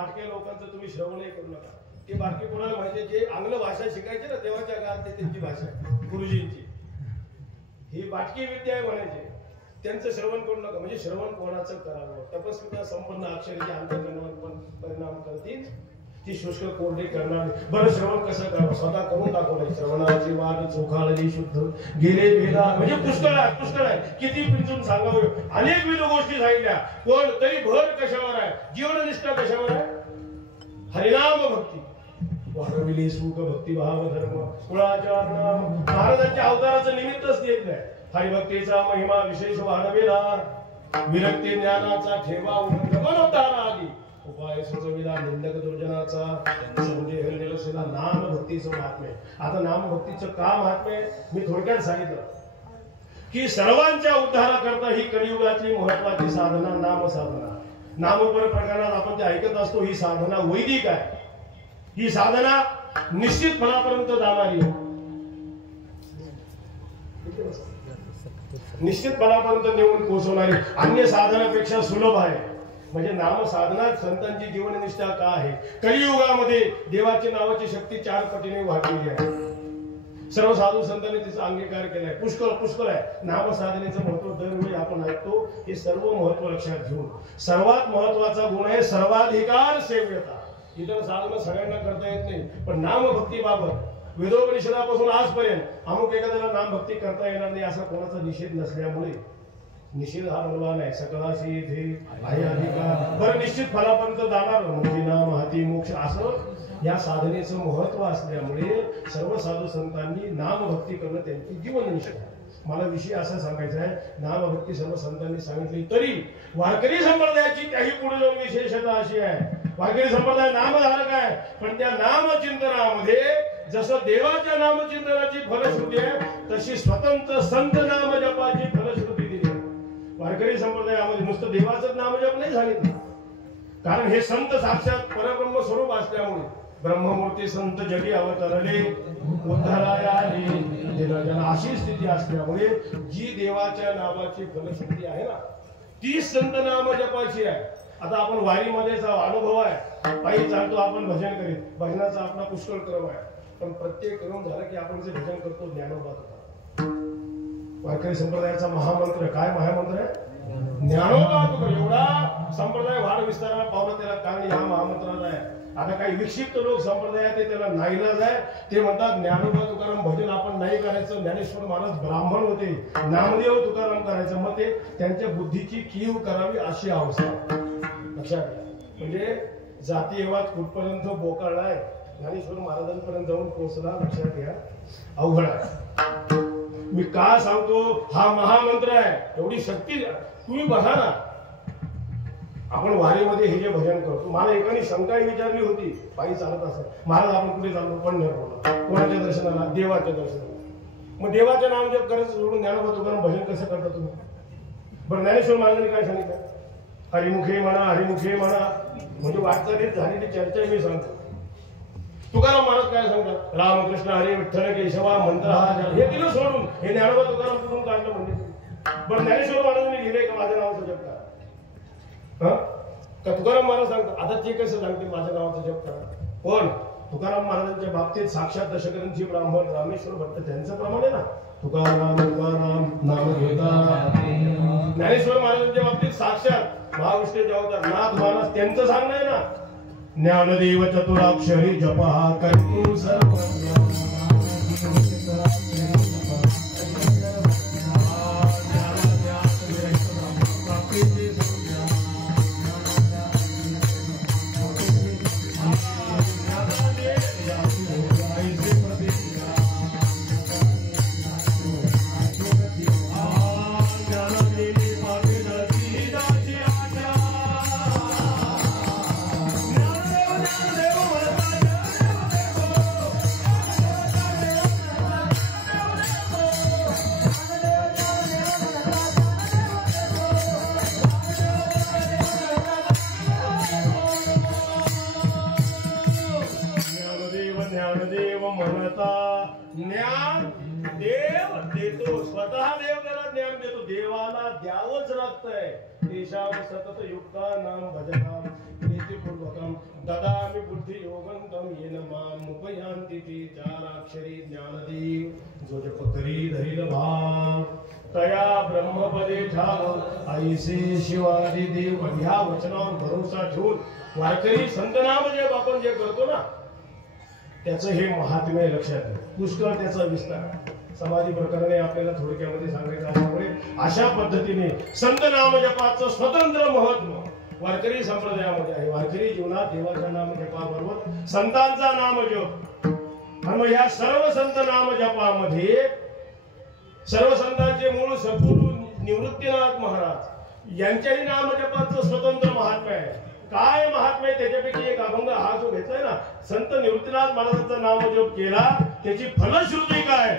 बाटक्या लोकांचं तुम्ही श्रवणही करू नका. ते बाटके कोणाला माहिती, जे आंग्ल भाषा शिकायचे ना देवाच्या काळात, ते त्यांची भाषा गुरुजींची, ही बाटकी विद्या आहे म्हणायचे. त्यांचं श्रवण करू नका. म्हणजे श्रवण कोणाचं करावं? तपस्विता संपन्न अक्षराचे अंतर्गत परिणाम करतील, ती शुष्क कोरडे करणार. बरं श्रवण कसं करावं? स्वतः करून दाखवलंय. श्रवणाची वाट चोखाळली शुद्ध गेले वेदा. म्हणजे पुष्कळ आहे. किती पिंचून सांगावं. अनेक विविध गोष्टी सांगितल्या, पण तरी भर कशावर आहे? जीवननिष्ठा कशावर आहे? हरिनाम भक्ती वाढविली सुख भक्ती भाव धर्म कुळाचार नाम. महाराजांच्या अवताराचं निमित्तच देत नाही. हरिभक्तीचा महिमा विशेष वाढविला, विरक्ती ज्ञानाचा ठेवा मनोद्धारा आदी उपाय सुचविला, निंदक दुर्जनाचा संदेह निरसिला. नाम भक्तीचं महात्म्य. आता नाम भक्तीचं का महात्म्य मी थोडक्यात सांगितलं की सर्वांच्या उद्धाराकरता ही कलियुगातली महत्वाची साधना नाम साधना. नामपर प्रकरणात आपण ते ऐकत असतो. ही साधना वैदिक आहे. ही साधना निश्चित फलापर्यंत जाणारी आहे. निश्चित फलापर्यंत नेऊन पोहोचवणारी, अन्य साधनापेक्षा सुलभ आहे. म्हणजे नाम साधनात संतांची जीवननिष्ठा का आहे? कलियुगामध्ये देवाची नावाची शक्ती 4 पटीने वाढलेली आहे. सर्व साधू संतांनी तिचा अंगीकार केलाय. पुष्कळ आहे. नाम साधनेचं महत्व दरवेळी आपण ऐकतो. हे सर्व महत्व लक्षात घेऊन सर्वात महत्वाचा गुण आहे सर्वाधिकार सेव्यता. इतर साधनं सगळ्यांना करता येत नाही, पण नामभक्तीबाबत वेदोपनिषदापासून आजपर्यंत अमुक एखाद्याला नामभक्ती करता येणार नाही असा कोणाचा निषेध नसल्यामुळे, निषेध हा बलवान आहे. सकळाशी इथे आहे अधिकार. बरं निश्चित फलापर्यंत जाणार मुक्ती नाम हाती मोक्ष असं या साधनेचं महत्व असल्यामुळे सर्व साधू संतांनी नामभक्ती करणं त्यांची जीवननिष्ठा आहे. मला विषय असा सांगायचा आहे, नामभक्ती सर्व संतांनी सांगितली तरी वारकरी संप्रदायाची त्याही पुढे जाऊन विशेषता अशी आहे. वारकरी संप्रदाय नामधारक आहे, पण त्या नामचिंतनामध्ये जसं देवाच्या नामचिंतनाची फलश्रुती आहे तशी स्वतंत्र संत नाम जपाची फलश्रुती दिली आहे. वारकरी संप्रदायामध्ये नुसतं देवाचं नामजप नाही सांगितलं, कारण हे संत साक्षात परब्रह्म स्वरूप असल्यामुळे ब्रह्ममूर्ती संत जगी अवतरले उद्धाराया अशी स्थिती असल्यामुळे जी देवाच्या नामाची फलश्रुती आहे ना ती संत नाम जपाची आहे. आता आपण वारीमध्येचा अनुभव आहे, पायी चालतो आपण भजन करीत, भजनाचा आपला पुष्कळ क्रम आहे, पण प्रत्येक क्रम झाला की आपण जे भजन करतो ज्ञानोबा तुका. वारकरी संप्रदायाचा महामंत्र काय महामंत्र आहे? ज्ञानोबा तुका. एवढा संप्रदाय वाढ विस्ताराला पावला त्याला कारण या महामंत्राचा आहे. आता काही विक्षिप्त लोक संप्रदायात त्याला नाईलाज आहे. ते म्हणतात ज्ञानोबा तुकाराम भजन आपण नाही करायचं. ज्ञानेश्वर महाराज ब्राह्मण होते, नामदेव तुकाराम करायचं. मग ते त्यांच्या बुद्धीची कीव करावी अशी अवस्था लक्षात घ्या. म्हणजे जातीयवाद कुठपर्यंत बोकाळलाय ज्ञानेश्वर महाराजांपर्यंत जाऊन पोहोचला लक्षात घ्या. अवघड आहे. मी का सांगतो? हा महामंत्र आहे. एवढी शक्ती तुम्ही बघा ना. आपण वारीमध्ये हे जे भजन करतो, मला एकाने शंकाही विचारली होती पायी चालत असत, महाराज आपण कुठे चाललो? पंढरपूरला. कोणाच्या दर्शनाला? देवाच्या दर्शनाला. मग देवाच्या नाम जप करायचं सोडून ज्ञानोबा तुकाराम भजन कसं करता तुम्ही? बरं ज्ञानेश्वर महाराजांनी काय सांगितलं? हरिमुखे म्हणा, हरिमुखे म्हणा. म्हणजे वाटचालीत झालेली चर्चा मी सांगतो. तुकाराम महाराज काय सांगतात? रामकृष्ण हरी विठ्ठल केशवा मंत्र हा हे दिलं सोडून हे ज्ञानोबा तुकाराम कुठून काढलं म्हणजे? बरं ज्ञानेश्वर महाराजांनी लिहिलंय का माझ्या नावाचं जप करा? का तुकाराम महाराज सांगतात? आता ते कसं सांगते माझ्या नावाचा जप करा? पण तुकाराम महाराजांच्या बाबतीत साक्षात दशग्रंथी ब्राह्मण रामेश्वर भट्ट त्यांचं प्रमाण आहे ना. तुकाराम तुकाराम नाम घेता. ज्ञानेश्वर महाराजांच्या बाबतीत साक्षात महाविष्णूचे अवतार नाथ महाराज त्यांचं सांगणं आहे ना. ज्ञानदेव चतुराक्षरी जप हा करू सर्व. ज्ञानदेव म्हणता ज्ञान देव देतो. स्वतः देव त्याला ज्ञान देतो. देवाला द्यावंच लागतंय. देशाव सतत युक्ता नाम भजनाम प्रीतीपूर्वकम ददामि बुद्धियोगन्तं येन माम् उपयान्ति ते चाराक्षरी ज्ञानदेव जो जप करी धरील भाव तया ब्रह्मपदे ठाव ऐसे शिवाजी देव. ह्या वचनावर भरोसा ठेवून वारकरी संतनाम जप आपण जे करतो ना त्याचं हे महात्म्य लक्षात आहे. पुष्कळ त्याचा विस्तार समाधी प्रकरणे आपल्याला थोडक्यामध्ये सांगायचं असल्यामुळे अशा पद्धतीने संत नाम जपाचं स्वतंत्र महत्व वारकरी संप्रदायामध्ये आहे. वारकरी जीवनात देवाच्या नाम जपाबरोबर संतांचा नाम जप आणि मग या सर्व संत नाम जपामध्ये सर्व संतांचे मूळ सद्गुरू निवृत्तीनाथ महाराज यांच्याही नाम जपाचं स्वतंत्र महात्म्य आहे. काय महात्म्य आहे त्याच्यापैकी एक अभंग हा जो घेतलाय ना संत निवृत्तीनाथ महाराजांचा नामजप केला त्याची फलश्रुती काय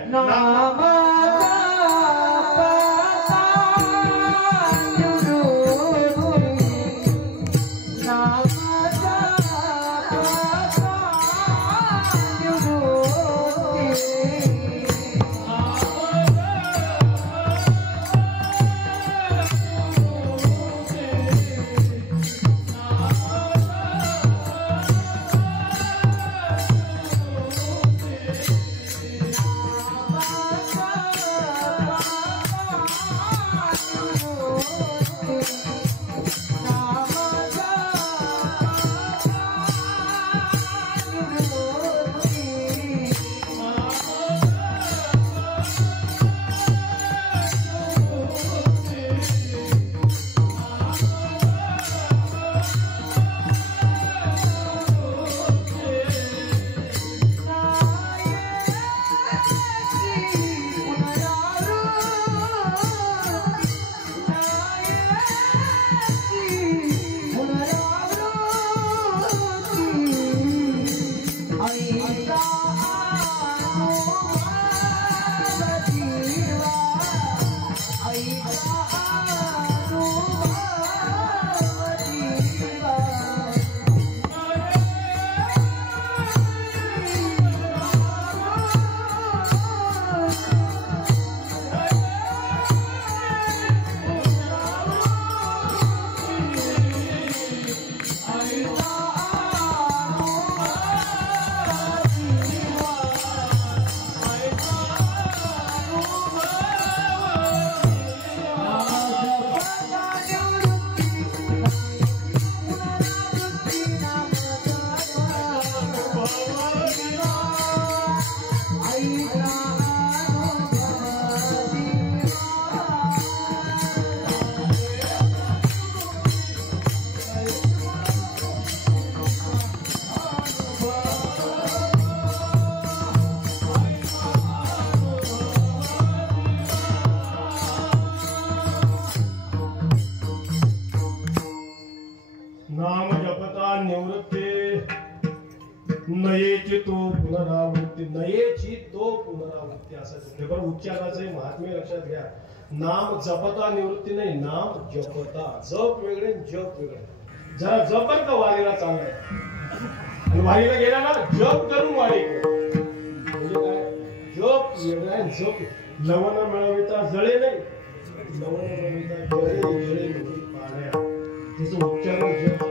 नयेची तो पुनरावृत्ती नयेची तो पुनरावृत्ती असं बरं. उच्चाराचे महात्म्य लक्षात घ्या. नाम जपता निवृत्ती नाही नाम जपता. जप वेगळे जप वेगळे. जरा जप का वारीला चाललाय आणि वारीला गेला ना जप करून वारी म्हणजे काय जप वेगळा जप. लवण मिळविता जळे नाही लवण मिळविता जळे जळे म्हणजे पाण्या त्याचं उच्चारण जप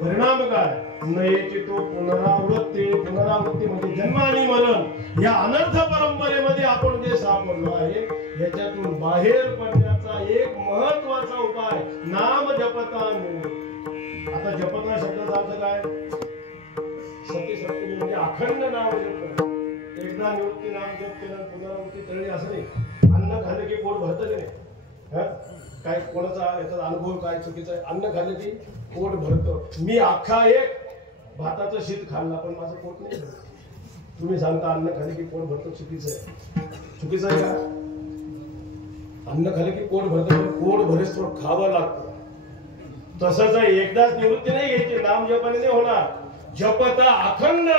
परिणाम काय नयेची तो पुनरावृत्ती. पुनरावृत्ती म्हणजे जन्म आणि मरण या अनर्थ परंपरेमध्ये आपण जे सापडलो आहे याच्यातून बाहेर पडण्याचा एक महत्वाचा उपाय नाम जपता निवृत्ती. आता जपता शब्दाचा अर्थ काय सती सप्तमी म्हणजे अखंड नाम जप. एकदा निवृत्ती नाम जप केलं पुनरावृत्ती तळली असं नाही. अन्न खाल्लं की पोट भरतं की नाही. काय कोणाचा याचा अनुभव काय चुकीचा आहे. अन्न खाल्लं की पोट भरतं. मी अख्खा एक भाताचं शीत खाल्ला पण माझं पोट नाही भरत. तुम्ही सांगता अन्न खाल्लं की पोट भरतं चुकीचं आहे. चुकीचं आहे का. अन्न खाल्लं की पोट भरतं पण पोट भरेस थोडं खावं लागतं. तसंच एकदाच निवृत्ती नाही घ्यायची नाम जपाने नाही होणार. जपता अखंड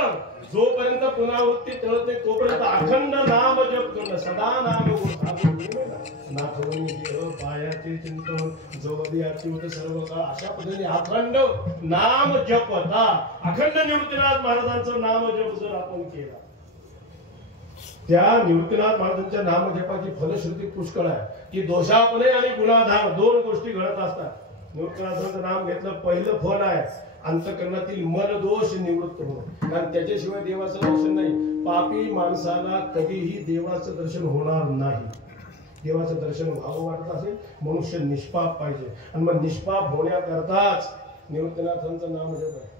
जोपर्यंत पुनरावृत्ती टळत नाही तोपर्यंत अखंड नाम जप करणं. सदा नाम नाथवणी देव पायाचे चिंतन जवळीयाची होत सर्व काळ अशा पद्धतीने अखंड नाम जपता. अखंड निवृत्तीनाथ महाराजांचं नाम जप जर आपण केला त्या निवृत्तीनाथ महाराजांच्या नामजपाची फलश्रुती पुष्कळ आहे की दोषापने आणि गुणाधार दोन गोष्टी घडत असतात. निवृत्तीनाथांचं नाम घेतलं पहिलं फल आहे अंतःकरणातील मन दोष निवृत्त होणं, कारण त्याच्याशिवाय देवाचं दर्शन नाही. पापी माणसाला कधीही देवाचं दर्शन होणार नाही. देवाचं दर्शन व्हावं वाटत असेल मनुष्य निष्पाप पाहिजे, आणि मग निष्पाप होण्याकरताच निवृत्तीनाथांचं नाम जप आहे.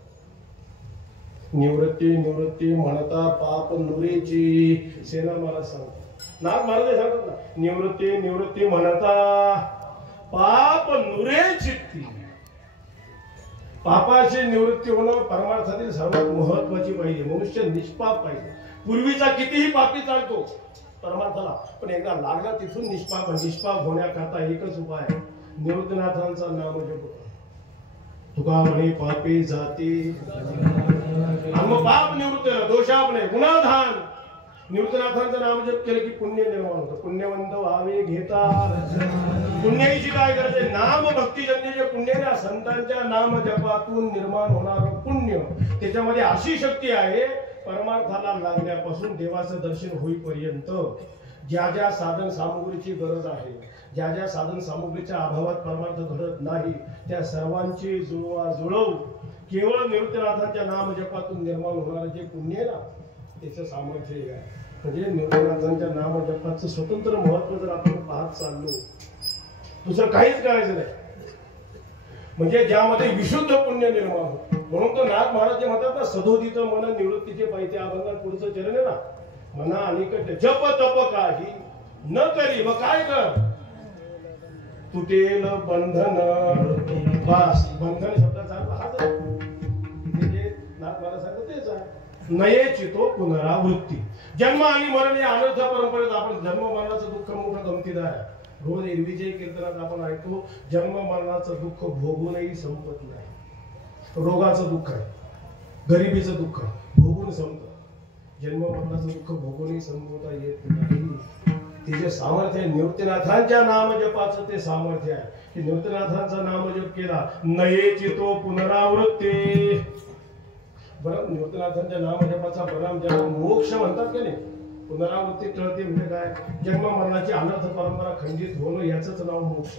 निवृत्ती निवृत्ती म्हणता पाप नुरेची सेना मला सांगतात. नाथ महाराज सांगतात ना, निवृत्ती निवृत्ती म्हणता पाप नुरे चित्ती. पापाची निवृत्ती होणं परमार्थातील सर्वात महत्वाची पाहिजे. मनुष्य निष्पाप पाहिजे. पूर्वीचा कितीही पापी चालतो परमार्थाला, पण एकदा लागला तिथून निष्पाप होण्याकरता एकच उपाय आहे, निवृत्तीनाथांचा नाम जप. तुका म्हणे पापी जाती आणि मग पाप निवृत्त दोषापणे गुणाधान. निवृत्तीनाथांचं नाम जप केलं की पुण्य निर्माण होतं. पुण्यवंत व्हावे घेता पुण्याची काय गरज आहे? नाम भक्तीजन्य जे पुण्य ना, संतांच्या नाम जपातून निर्माण होणार पुण्य, त्याच्यामध्ये अशी शक्ती आहे परमार्थाला लागण्यापासून देवाचं दर्शन होईपर्यंत. ज्या ज्या साधन सामुग्रीची गरज आहे, ज्या ज्या साधन सामुग्रीच्या अभावात परमार्थ घडत नाही, त्या सर्वांची जुळव केवळ निवृत्तीनाथांच्या नाम जपातून निर्माण होणारं जे पुण्य आहे ना, त्याचं सामर्थ्य आहे. म्हणजे निवृत्तीनाथांच्या नाम जपाचं स्वतंत्र महत्व जर आपण पाहत चाललो, दुसरं काहीच करायचं नाही. म्हणजे ज्यामध्ये विशुद्ध पुण्य निर्माण होतं. म्हणून तो नाथ महाराज जे म्हणतात ना, सदोदित मन निवृत्तीचे पाहिजे अभंगात पुढचं चरण आहे ना, मना अनिकट जप तप काही न करी. मग काय कर? तुटेल बंधन. बस बंधन शब्दाचा अर्थ हाच आहे. जे नाथ महाराज सांगतात तेच आहे. नयेची तो पुनरावृत्ती. जन्म आणि मरण या अनर्थ परंपरेत आपण जन्म मरणाचं दुःख मोठं गमतीदार आहे. रोज एरवीचे कीर्तनात आपण ऐकतो, जन्म मरणाचं दुःख भोगूनही संपत नाही. रोगाचं दुःख आहे, गरिबीचं दुःख आहे, भोगून संपत. जन्म मरणाचं दुःख भोगूनही संपवता येत नाही. ते जे सामर्थ्य आहे निवृत्तीनाथांच्या नामजपाचं, ते सामर्थ्य आहे की निवृत्तीनाथांचा नामजप केला नयेची तो पुनरावृत्ती. बरं, निवृत्तीनाथांच्या नामजपाचा परिणाम ज्याला मोक्ष म्हणतात का नाही, पुनरावृत्ती टळते म्हणजे काय? जन्म मरणाची अनर्थ परंपरा खंडित होणं, याचंच नाव मोक्ष.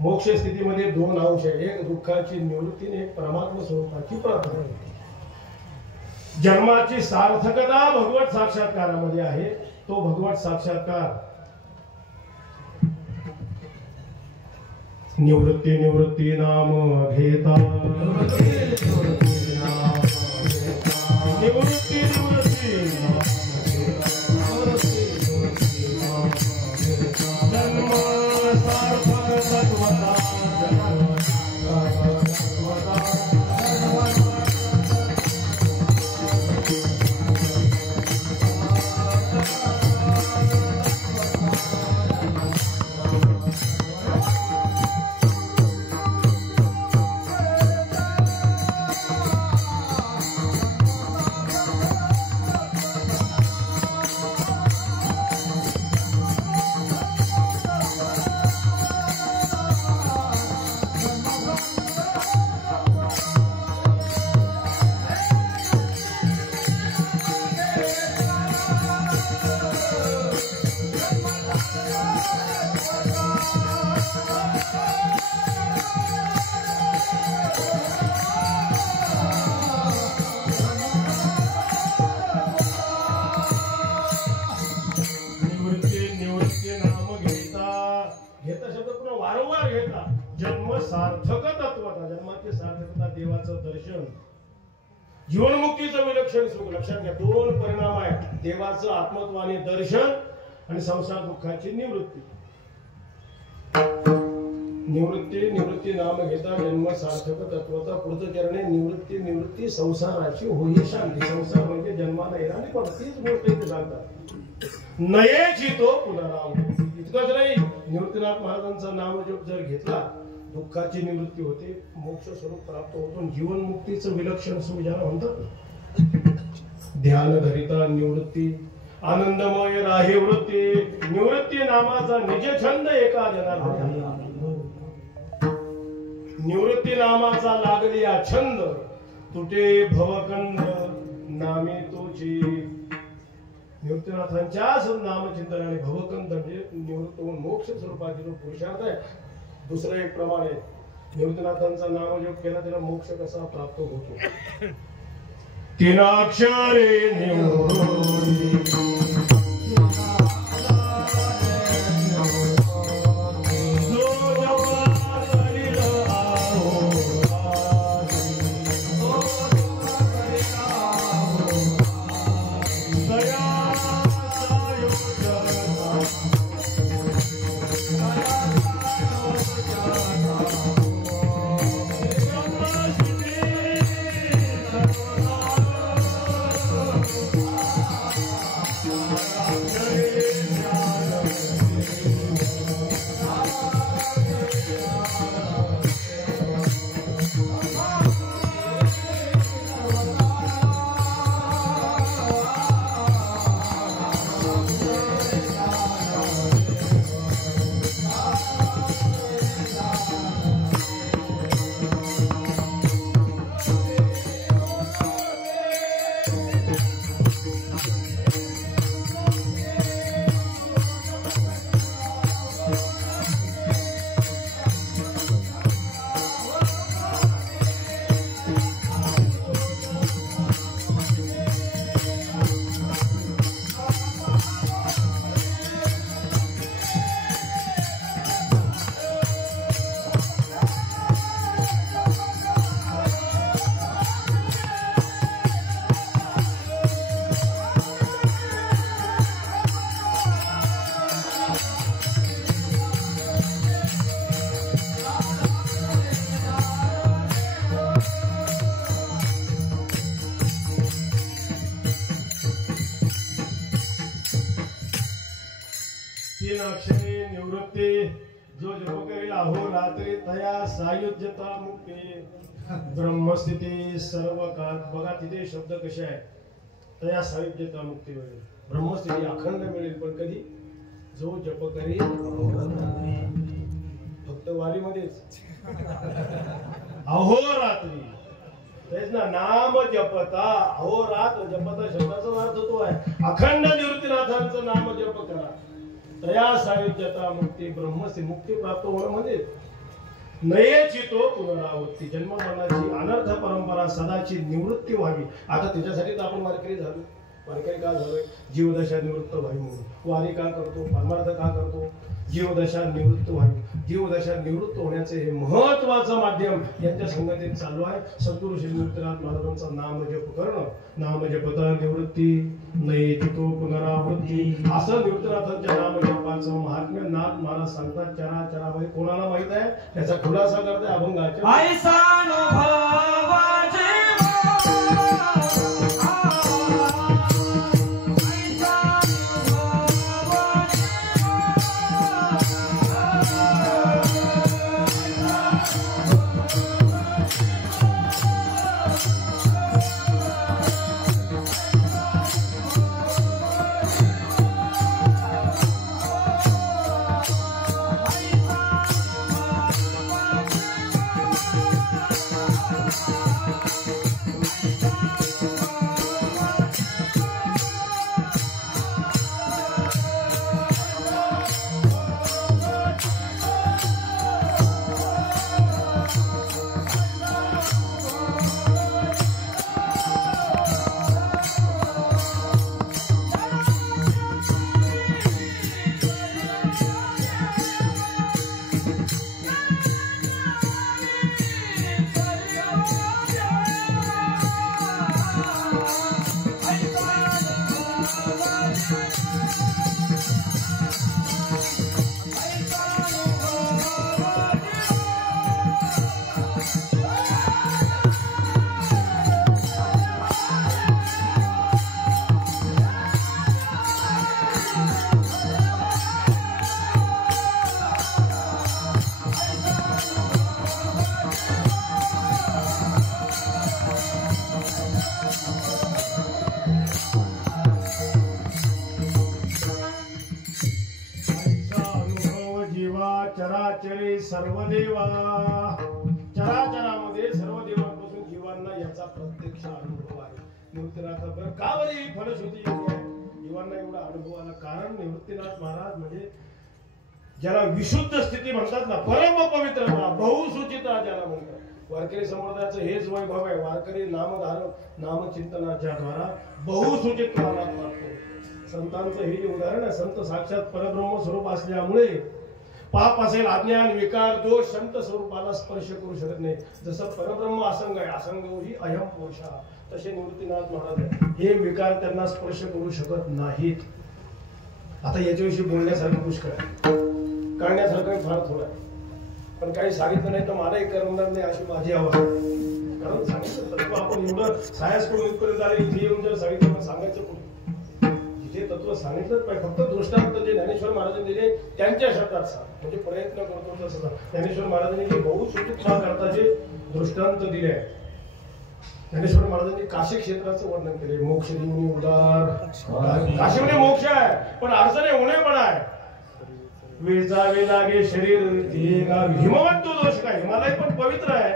मोक्ष स्थितीमध्ये दोन अंश आहे, एक दुःखाची निवृत्ती, एक परमात्मा स्वरूपाची प्राप्ती. जन्माची सार्थकता भगवत साक्षात्कारामध्ये आहे. तो भगवत साक्षात्कार निवृत्ती निवृत्ती नाम घेता. निवृत्ती निवृत्ती जन्म सार्थक तत्वता. जीवनमुक्तीचं विलक्षण सुख. लक्षात घ्या, दोन परिणाम आहेत, देवाचं आत्मत्वाने दर्शन आणि संसार दुःखाची निवृत्ती. निवृत्ती निवृत्ती नाम घेता जन्म सार्थक तत्वता. पुढचं चरण आहे निवृत्ती निवृत्ती संसाराची होई शांती. संसार म्हणजे जन्माला येणार पण तीच गोष्ट इथे सांगतात, नयेची तो पुनरावृत्ती. इतकंच नाही, निवृत्तीनाथ महाराजांचा नामजप जर घेतला दुःखाची निवृत्ती होते, मोक्ष स्वरूप प्राप्त होतो. जीवनमुक्तीचं विलक्षण सुख ज्याला म्हणतात, ध्यान धरिता निवृत्ती आनंदमय राही वृत्ती. निवृत्ती नामाचा निज छंद एका जनार्दन. निवृत्ती नामाचा लागलिया छंद तुटे भवकंद नामे तोची. निवृत्तीनाथांच्याच नामचिंतनाने भवकंत म्हणजे निवृत्त होऊन मोक्ष स्वरूपाची जो पुरुषार्थ आहे. दुसरं एक प्रमाण आहे, निवृत्तीनाथांचा नामजप केला त्याला मोक्ष कसा प्राप्त होतो. तीन अक्षरे निवृत्ती अक्षरे निवृत्ती जो जप करील अहोरात्री तया सायुज्यता मुक्ती ब्रह्मस्थिती सर्व काळ. बघा तिथे शब्द कसे आहे, तया सायुज्यता मुक्ती मिळेल, ब्रह्मस्थिती अखंड मिळेल. पण कधी, जो जप करील फक्त वारीमध्येच अहोरात्री. तेच ना, नाम जपता अहोरात्र जपता शब्दाचा अर्थ तो आहे अखंड निवृत्तीनाथांचं नाम जप करा. तया सायुज्यता मुक्ती ब्रह्मस्थिती मुक्ती प्राप्त होणं म्हणजे नयेची तो पुनरावृत्ती, जन्म मरणाची अनर्थ परंपरा सदाची निवृत्ती व्हावी. आता त्याच्यासाठी तर आपण वारकरी झालो. वारकरी का झालोय? जीवदशा निवृत्त व्हावी म्हणून. वारी का करतो? परमार्थ का करतो? जीवदशा निवृत्त व्हावी. जीवदशा निवृत्त होण्याचे हे महत्वाचं माध्यम यांच्या संगतीत चालू आहे. सद्गुरु श्री निवृत्तीनाथ महाराजांचा नामजप करणं. नामजपता निवृत्ती नयेची तो पुनरावृत्ती, असं निवृत्तीनाथांच्या नामजपाचं महात्म्य नाथ महाराज सांगतात. चराचरामध्ये कोणाला माहित आहे? त्याचा खुलासा करते अभंगाच्या. चराचरे सर्व देवा, चराचरामध्ये सर्व देवांपासून जीवांना याचा प्रत्यक्ष अनुभव आहे. निवृत्तीनाथ का बरे फलश्रुती देवांना एवढा अनुभव आला. कारण निवृत्तीनाथ महाराज म्हणजे ज्याला विशुद्ध स्थिती म्हणतात ना, परम पवित्रता, बहुसूचिता ज्याला म्हणतात. वारकरी संप्रदायाचं हेच वैभव आहे. वारकरी नामधारण नामचिंतनाच्या द्वारा बहुसूचित्वाला प्राप्त. संतांचं हे उदाहरण आहे. संत साक्षात परब्रह्म स्वरूप असल्यामुळे पाप असेल, अज्ञान, विकार, दोष संत स्वरूपाला स्पर्श करू शकत नाही. जसं परब्रह्म असंग आहे, असंगही अयम पुरुषा, तसे निवृत्तीनाथ महाराज हे विकार त्यांना स्पर्श करू शकत नाहीत. आता याच्याविषयी बोलण्यासारखं पुष्कळ आहे, काढण्यासारखं फार थोडं आहे, पण काही सांगितलं नाही तर मलाही करणार नाही अशी माझी अवस्था. कारण सांगितलं तत्व आपण एवढं सायन्स करून इथपर्यंत आले, इथे येऊन जर सांगितलं पण सांगायचं कुठे? जिथे तत्व सांगितलंच पाहिजे. फक्त दृष्टांत जे ज्ञानेश्वर महाराजांनी दिले त्यांच्या शब्दात सांग, म्हणजे प्रयत्न करतो तसं. ज्ञानेश्वर महाराजांनी जे बहुसूचित्वा करता जे दृष्टांत दिले आहे, ज्ञानेश्वर महाराजांनी काशी क्षेत्राचं वर्णन केले. मोक्ष देऊन उदार, काशी म्हणजे मोक्ष आहे, पण अडचणी होणे पण आहे. वेचावे लागे शरीर हिमवंत दोष काय, हिमालय पण पवित्र आहे.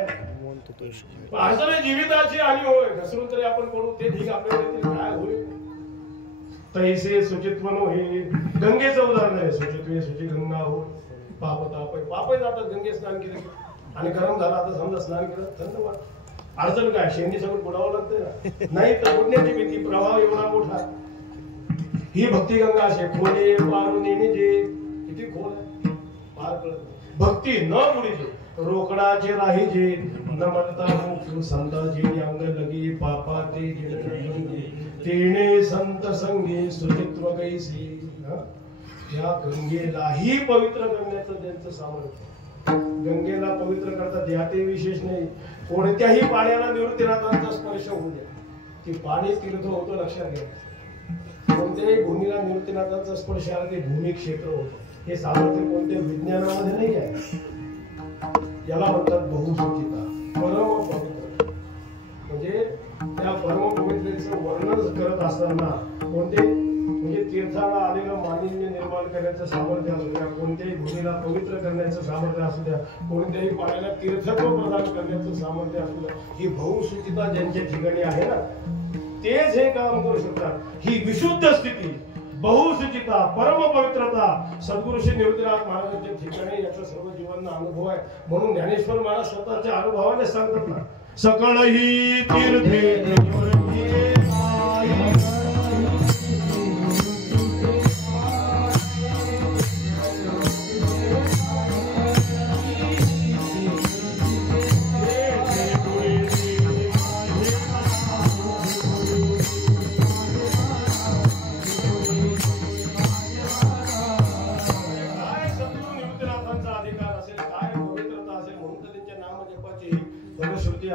अडचणी जीविताची हानी होय, घसरून तरी आपण पडू, ते ठीक आपल्याला काय होईल. तैसे सुचित्व हे गंगेचं उदाहरण आहे. सुचित्वे सुची गंगा हो, पाप ताप पापही जातात. गंगे स्नान केलं आणि गरम झाला, आता समजा स्नान केलं थंड वाटत. अडचण काय, शेंडी सगळं बुडावं लागतं ना, नाही तर बुडण्याची भीती. प्रभाव एवढा मोठा. ही भक्ती गंगा असे खोले पारून जे किती खोल आहे, पार कळत. भक्ती न बुडीचे रोकडाचे राहीजे, न म्हणता मुख संताजी अंग लगी पापा ते तेणे संत संगे सुचित्व कैसी. या गंगेलाही पवित्र करण्याचं त्यांचं सामर्थ्य. गंगेला पवित्र करतात यातही विशेष नाही. कोणत्याही पाण्याला निवृत्तीनाथांचा स्पर्श होऊ द्या, ती पाणी तीर्थ होतं, लक्षात घ्या. कोणत्याही भूमीला निवृत्तीनाथांचा स्पर्श आला ते भूमी क्षेत्र होतं. हे सामर्थ्य कोणत्या विज्ञानामध्ये नाही आहे. याला म्हणतात बहुसूचिता, परम पवित्र. म्हणजे त्या परम पवित्रतेचं वर्णन करत असताना कोणते म्हणजे तीर्थाला आलेलं मालिन्य निर्माण करण्याचं सामर्थ्य असू द्या, कोणत्याही भूमीला पवित्र करण्याचं सामर्थ्य असू द्या, कोणत्याही पाण्याला तीर्थत्व प्रदान करण्याचं सामर्थ्य असू द्या, ही बहुसूचिता ज्यांच्या ठिकाणी आहे ना, तेच हे काम करू शकतात. ही विशुद्ध स्थिती, बहुसूचिता, परम पवित्रता सद्गुरु श्री निवृत्तीनाथ महाराजांच्या ठिकाणी याचा सर्व जीवांना अनुभव आहे. म्हणून ज्ञानेश्वर महाराज स्वतःच्या अनुभवाने सांगतात ना, सकळ ही तीर्थे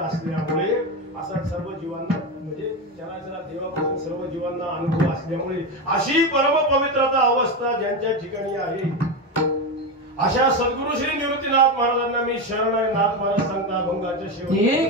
असल्यामुळे असा सर्व जीवांना म्हणजे चराचरा देवापासून सर्व जीवांना अनुभव असल्यामुळे अशी परम पवित्रता अवस्था ज्यांच्या ठिकाणी आहे, अशा सद्गुरु श्री निवृत्तीनाथ महाराजांना मी शरण आहे. नाथ महाराज सांगता अभंगाच्या शेवटी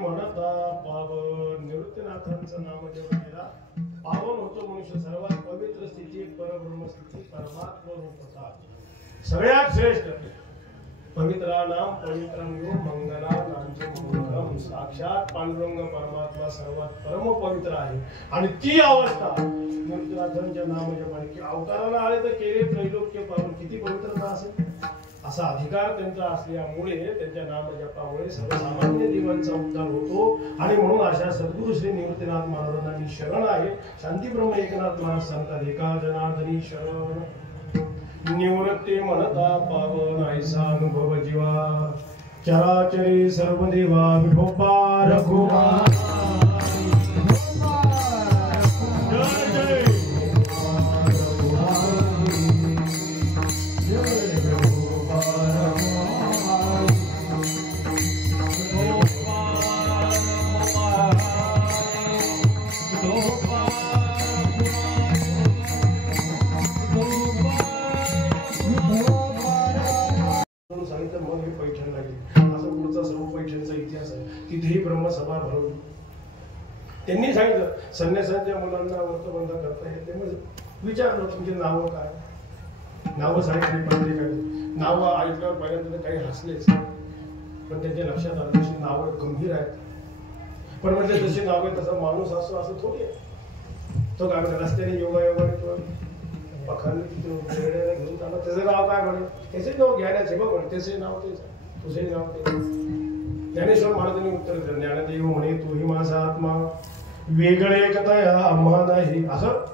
म्हणता पावन. निवृत्तीनाथांचं नाम जेव्हा गेला पावन होतो मनुष्य. सर्वात पवित्र स्थिती परब्रह्म स्थिती परमात्मा रूपता. सगळ्यात श्रेष्ठ पवित्रानाम पवित्रम यो मंगलानांचम. साक्षात पांडुरंग परमात्मा सर्वात परम पवित्र आहे. आणि ती अवस्था निवृत्तीनाथांच्या नाम जपाने की अवताराला आले तर केले त्रैलोक्य पावन. किती पवित्रता असेल. असा अधिकार त्यांचा असल्यामुळे त्यांच्या नाम जपामुळे सर्वसामान्य जीवांचा उद्धार होतो. आणि म्हणून अशा सद्गुरु श्री निवृत्तीनाथ महाराजांनी शरण आहे. शांतीब्रह्म एकनाथ महाराज सांगतात एका जनार्दनी शरण. निवृत्ती म्हणता पावन ऐसा अनुभव जीवा. चराचरी सर्व देवा विठोबा रघुबा. मग हे पैठण लागेल. असा पुढचा सर्व पैठणचा इतिहास आहे. तिथेही ब्रह्मसभा भरवली. त्यांनी सांगितलं संन्यासांच्या मुलांना वर्तबंध करता येते. मग विचारलं तुमचे नावं काय. नावं सांगितली प्रत्येकाने. नावं ऐकल्यावर पहिल्यांदा काही हसलेच पण त्यांच्या लक्षात आलं तशी नावं गंभीर आहेत. पण म्हणजे जशी नाव आहे तसा माणूस असतो असं थोडी आहे. तो काय म्हणतो रस्त्याने योगायोगाने पखांनी घेऊन आला. त्याचं नाव काय म्हणे. त्याचे नाव घ्यायचे बघ म्हणे. त्याचे नाव तेच तुझे नाव ते. ज्ञानेश्वर महाराजांनी उत्तर दिलं ज्ञानदेव म्हणे तूही माझा आत्मा वेगळे कथा आम्हा नाही. असं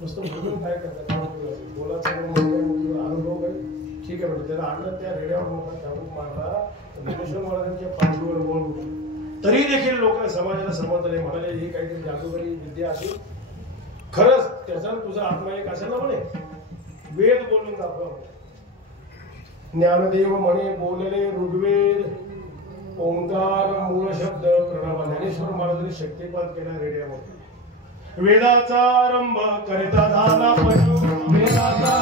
नुसतं बोलून काय करतात बोलाचा अनुभव काय ठीक आहे म्हणजे त्याला आणलं त्या रेड्यावर मोठा चाबूक मारला. ज्ञानेश्वर महाराजांच्या पाठीवर बोल तरी देखील लोक समाजाला समजले. म्हणाले ही काहीतरी जादूगरी विद्या असेल. खरंच त्याचा तुझा आत्मा एक असेल ना म्हणे. वेद बोलून दाखवा. ज्ञानदेव म्हणे बोलले ऋग्वेद ओंकार मूळ शब्द प्रणव. ज्ञानेश्वर महाराजांनी शक्तिपात केला रेड्यावर. वेदाचा आरंभ करिता झाला वेदाचा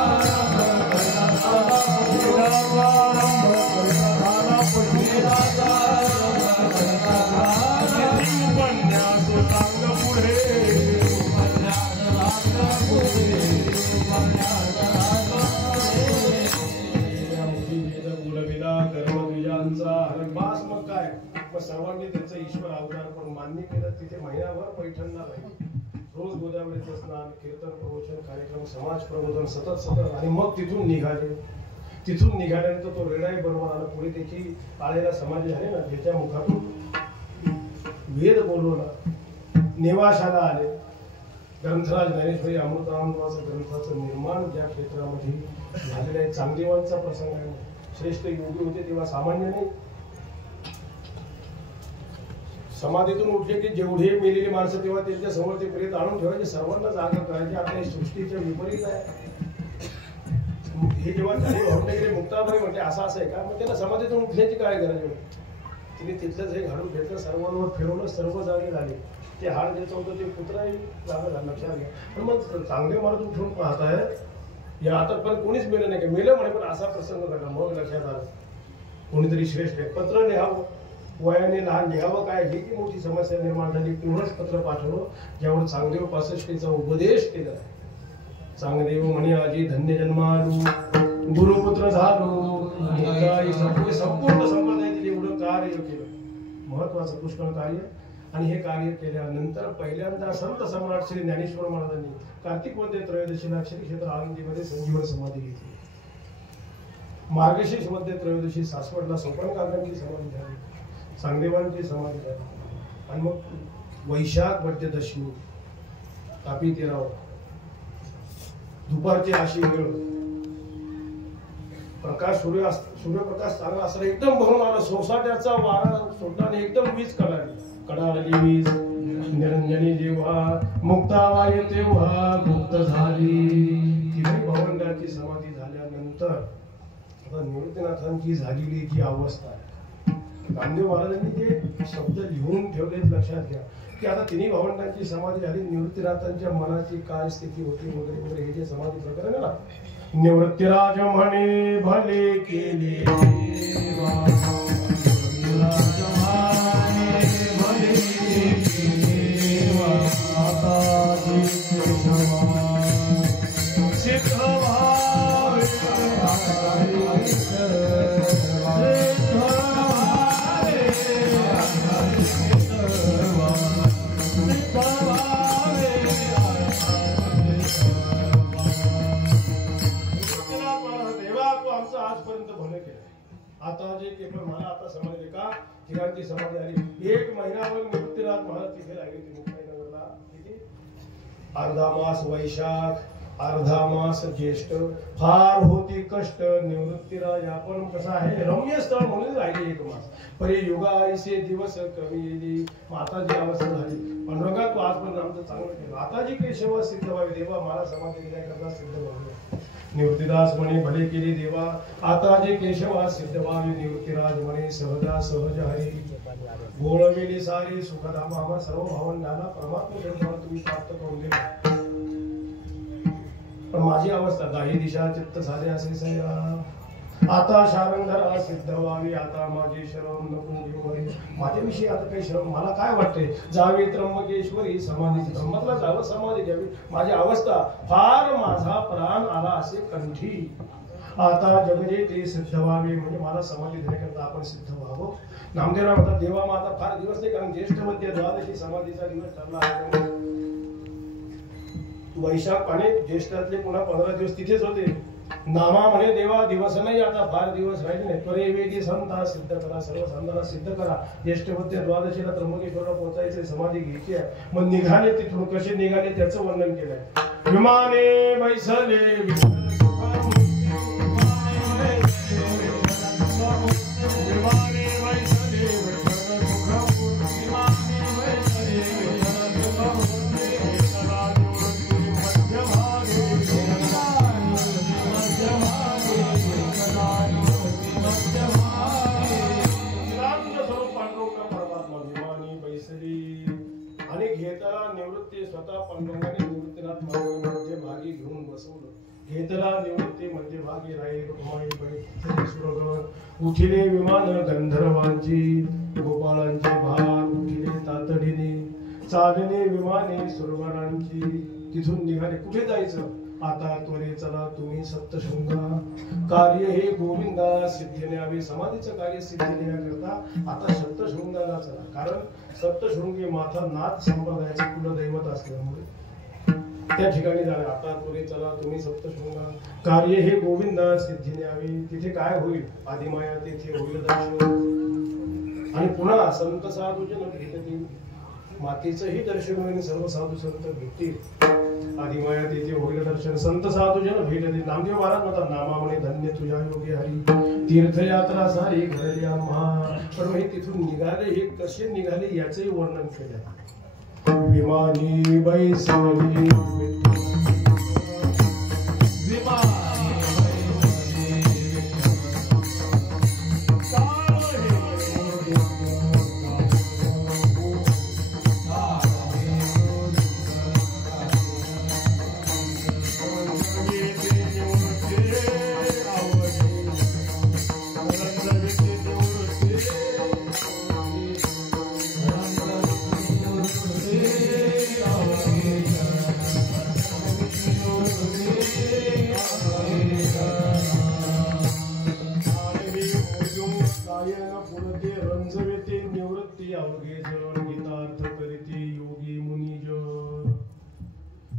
सर्वांनी त्याचा ईश्वर अवतार पण मान्य केलं. तिथे महिनाभर पैठणला राहील. रोज गोदावरीचं स्नान कीर्तन प्रवचन कार्यक्रम समाज प्रबोधन सतत आणि मग तिथून निघाले. तिथून निघाल्यानंतर तो रेडाई बरोबर आला. पुढे त्याची आलेला समाज आहे ना त्याच्या मुखातून वेद बोलवला. नेवाशाला आले. ग्रंथराज ज्ञानेश्वरी अमृतानंदाचं ग्रंथाचं निर्माण ज्या क्षेत्रामध्ये झालेलं आहे. चांगदेवांचा प्रसंग आहे. श्रेष्ठ योगी होते तेव्हा सामान्य नाही. समाधीतून उठले की जेवढे मेलेली माणसं तेव्हा त्यांच्या समोर ते प्रेत आणून ठेवायचे. सर्वांना जागा करायची. आपल्या सृष्टीच्या विपरीत आहे. हे जेव्हा झाले गेले मुक्ताबाई म्हणजे असं आहे का. मग त्याला समाधीतून उठण्याची काय गरज होती. तिने तिथलंच हे घालून घेतलं. सर्वांवर फिरवलं. सर्व जागे झाले. ते हाड द्यायचं होतं ते कुत्राही जागा झालं. लक्षात घ्या. पण मग चांगले माणूस उठून पाहताय या आता पण कोणीच मेलं नाही का. मेलं म्हणे पण असा प्रसंग घडला. मग लक्षात आलं कोणीतरी श्रेष्ठ आहे. पत्र लिहावं वयाने लहान लिहावं काय ही की मोठी समस्या निर्माण झाली. पूर्णच पत्र पाठवलं ज्यावर चांगदेव 65चा उपदेश केला. चांगदेव म्हणे आजी धन्य जन्मालू गुरुपुत्र झालो. संपूर्ण संप्रदायातील एवढं कार्य केलं. महत्वाचं पुष्कळ कार्य. आणि हे कार्य केल्यानंतर पहिल्यांदा संत सम्राट श्री ज्ञानेश्वर महाराजांनी कार्तिक मध्ये त्रयोदशीला श्री क्षेत्र आळंदीमध्ये संजीवन समाधी घेतली. मार्गशीर्ष मध्ये त्रयोदशी सासवडला सोपानकाकांची समाधी झाली. चांगदेवांची समाधी झाली. आणि मग वैशाख मध्ये दशमी तापी 13 दुपारची अशी वेळ. प्रकाश सूर्यप्रकाश चांगला असला एकदम भरून आला. सोसाट्याचा वारा सोडला आणि एकदम वीज कडाळली वीज. निरंजनी जेव्हा मुक्ताबाई तेव्हा मुक्त झाली. तिने भावंडांची समाधी झाल्यानंतर आता निवृत्तीनाथांची झालेली जी अवस्था आहे. नामदेव महाराजांनी जे शब्द लिहून ठेवले लक्षात घ्या की आता तिन्ही भावंडांची समाधी झाली. निवृत्तीनाथांच्या मनाची काय स्थिती होती वगैरे वगैरे हे जे समाधी प्रकरण आहे ना. निवृत्तीराज म्हणे भले केले आता जे केवळ मला आता समजले का ठिकाणची समाधी आली 1 महिनाभर निवृत्तीनाथ महाराज तिथे राहिले होते मुंबईनगरला. किती? अर्धा मास वैशाख, अर्धा मास ज्येष्ठ, फार होती कष्ट निवृत्तीराज आपण कसं आहे रम्य स्थळ म्हणून राहिले 1 मास. परी युगाईसे दिवस कमी येली. आता जी अवस्था झाली पांडुरंगा तू आजपर्यंत आमचं चांगलं केलं. आता जी केशव सिद्ध व्हावी देवा मला समाधी दिल्याकरता सिद्ध व्हावी. निवृत्तीदास म्हणे भले केली देवा आता जे केशवा सिद्ध व्हावी. निवृत्तीराज म्हणे सहजा सहज हरी गोळविली सारी सुखधाम आम्हा सर्व भावंडाला परमात्मा तुम्ही प्राप्त करून दिले. पण माझी अवस्था दाही दिशा चित्त झाले असे सया. आता शारंगधरा सिद्ध व्हावी आता माझे शरण नको घेऊ. माझ्याविषयी आता काही शरण मला काय वाटते जावे त्र्यंबकेश्वरी समाधी ब्रह्मतला जावं समाधी घ्यावी. माझी अवस्था फार माझा प्राण आला असे कंठी. आता जगजे ते सिद्ध व्हावे म्हणजे मला समाधी देण्याकरता आपण सिद्ध व्हावं. नामदेवराव म्हणतात देवा मग आता फार दिवस नाही कारण ज्येष्ठ मध्ये द्वादशी समाधीचा दिवस ठरला आहे. वैशाख आणि ज्येष्ठातले पुन्हा 15 दिवस तिथेच होते. नामा म्हणे देवा दिवस नाही आता फार दिवस राहिले नाही. त्वरे वेगी संता सिद्ध करा सर्व संतांना सिद्ध करा. ज्येष्ठ मध्ये द्वादशीला त्र्यंबकेश्वरला पोहोचायचे समाधी घ्यायची आहे. मग निघाले तिथून कसे निघाले त्याचं वर्णन केलंय. विमाने बैसले आणि घेतला निवृत्ती स्वतः पांडुरंगाने निवृत्तीनाथ महाराजांमध्ये भागी घेऊन बसवलं. घेतला निवृत्ती म्हणजे भागी राहील रुक्माईकडे सुरगण उठिले विमान गंधर्वांची गोपाळांची भार उठिले तातडीने चालणे विमाने सुरवरांची. तिथून निघाले कुठे जायचं आता त्वरे चला तुम्ही सप्तशृंगा. कार्य हे गोविंदा सिद्धी न्यावे समाधीचं कार्य सिद्धी देण्याकरता आता सप्तशृंगाला चला. कारण सप्तशृंगी माता नाथ संप्रदायाचे कुलदैवत असल्यामुळे त्या ठिकाणी जाणे. आता त्वरे चला तुम्ही सप्तशृंगा. कार्य हे गोविंदा सिद्धी न्यावे. तिथे काय होईल आदिमाया तेथे होईल दर्शन. आणि पुन्हा संत साधूजन भेटतील. मातेचंही दर्शन होईल सर्व साधू संत भेटतील. आदिमाया तेथे होईल दर्शन संत साधूजन भेटतील. नामदेव महाराज म्हणतात नामा म्हणे धन्य तुझ्या योगी हरी तीर्थयात्रा सारी घडली आम्हा. पण हे तिथून निघाले हे कसे निघाले याचंही वर्णन केलं. विमानी बैसली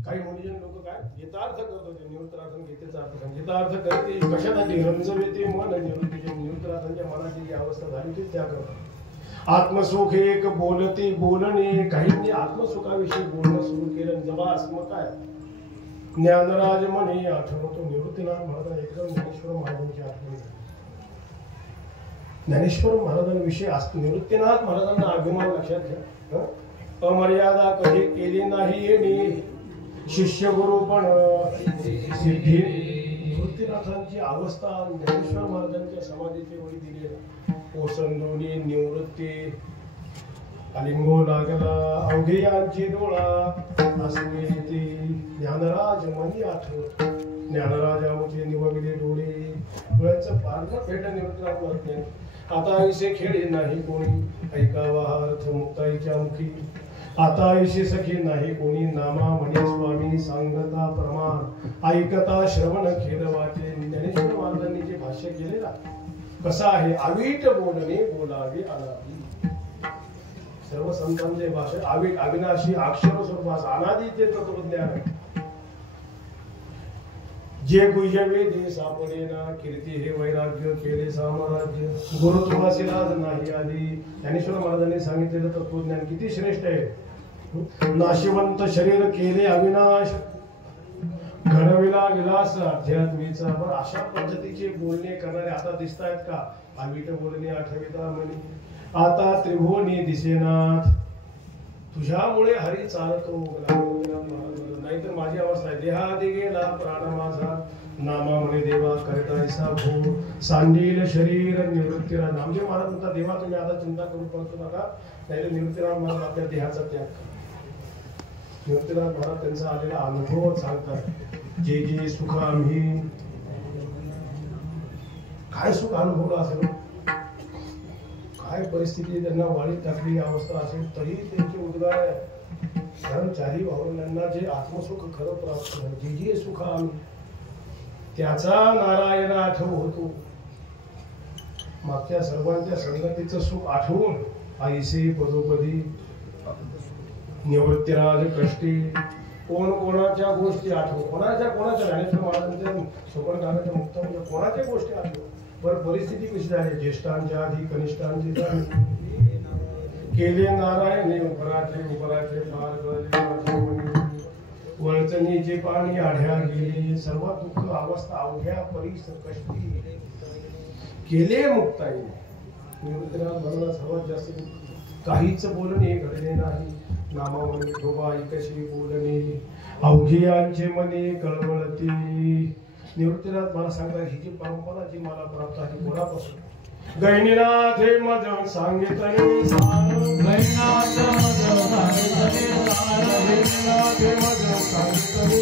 काही मुनिजन लोक काय गीतार्थ करत होते. निवृत्तनाथन गीतेचा अर्थ सांग गीतार्थ करते कशासाठी रंजवेते मन निवृत्तीचे निवृत्तनाथांच्या मनाची जी अवस्था झाली होती त्या करतात. आत्मसुख एक बोलते बोलणे काहींनी आत्मसुखाविषयी बोलणं सुरू केलं. जबास मग काय ज्ञानराज म्हणे आठवतो निवृत्तीनाथ महाराज एकदम ज्ञानेश्वर महाराजांची आठवण. ज्ञानेश्वर महाराजांविषयी निवृत्तीनाथ महाराजांना अभिमान लक्षात घ्या. अमर्यादा कधी केली नाही येणे शिष्य गुरु पण सिद्धी. निवृत्तीनाथांची अवस्था ज्ञानेश्वर महाराजांच्या समाधीची वळी दिली. ओसंडोनी निवृत्ती अलिंगो लागला अवघे यांची डोळा असले ते ज्ञानराज मनी आठवत. ज्ञानराजामुचे निवडले डोळे डोळ्याचं पारणं फेट निवृत्तीनाथ महाराज. आता ऐसे खेळ नाही कोणी ऐकावा अर्थ मुक्ताईच्या मुखी. आता ऐशी सखी नाही कोणी नामा म्हणे स्वामी सांगता प्रमाण ऐकता श्रवण खेळ वाटे. ज्ञानेश्वर महाराजांनी जे भाष्य केले ना कसं आहे अवीट बोलणे बोलावे अनादी. सर्व संतांचे भाषण अवीट अविनाशी अक्षर स्वरूपास अनादी ते तत्वज्ञान. जे गुजवे दे सापडेना कीर्ती हे वैराग्य केले साम्राज्य गुरु तुळासीला नाही आली. ज्ञानेश्वर महाराजांनी सांगितलेलं तत्वज्ञान किती श्रेष्ठ आहे. नाशिवंत शरीर केले अविनाश घडविला विलास अध्यात्मीचा. पण अशा पद्धतीचे बोलणे करणारे आता दिसत आहेत का? आविट बोलणे आठविता म्हणे आता त्रिभुवनी दिसेनाथ तुझ्यामुळे हरी चालतो. नाहीतर माझी अवस्था आहे देहादी गेला प्राण माझा नामा म्हणे देवा करतायसा भो सांडील शरीर निवृत्तीरा. नामदेव महाराज म्हणतात देवा तुम्ही आता चिंता करू पडतो नका. नाही निवृत्तीराम महाराज आपल्या देहाचा त्याग. निवृत्तीराम महाराज त्यांचा आलेला अनुभव सांगतात. जे जे सुख आम्ही काय सुख अनुभवलं असेल काय परिस्थिती त्यांना वाळीत टाकली अवस्था असेल तरी त्यांचे उद्गार आहे. कारण चारी भावनांना जे आत्मसुख खरं प्राप्त झालं जे जे सुख आम्ही त्याचा नारायण आठव होतो. मागच्या सर्वांच्या संगतीचं सुख आठवून आईसे पदोपदी निवृत्तीराज कष्टी कोण कोणाच्या गोष्टी आठव कोणाच्या ज्ञानेश्वर महाराजांच्या सोपन कानाच्या मुक्त म्हणजे कोणाच्या गोष्टी आठव. पण परिस्थिती कशी झाली ज्येष्ठांच्या आधी कनिष्ठांची केले नारायण उपराचे पार गळले वळचणीचे पाणी आढ्या गेले सर्व दुःख अवस्था अवघ्या परीस कष्टी केले मुक्ताई. निवृत्तीराज म्हणून सर्वात जास्त काहीच बोलणे घडले नाही. नामावरून ठोबा कशी बोलणे अवघियांचे मने कळवळती. निवृत्तीराज मला सांगतात ही जी परंपरा जी मला प्राप्त आहे कोणापासून गैनीनाथ हे मज सांगितले गैनीनाथ हे मज सांगितले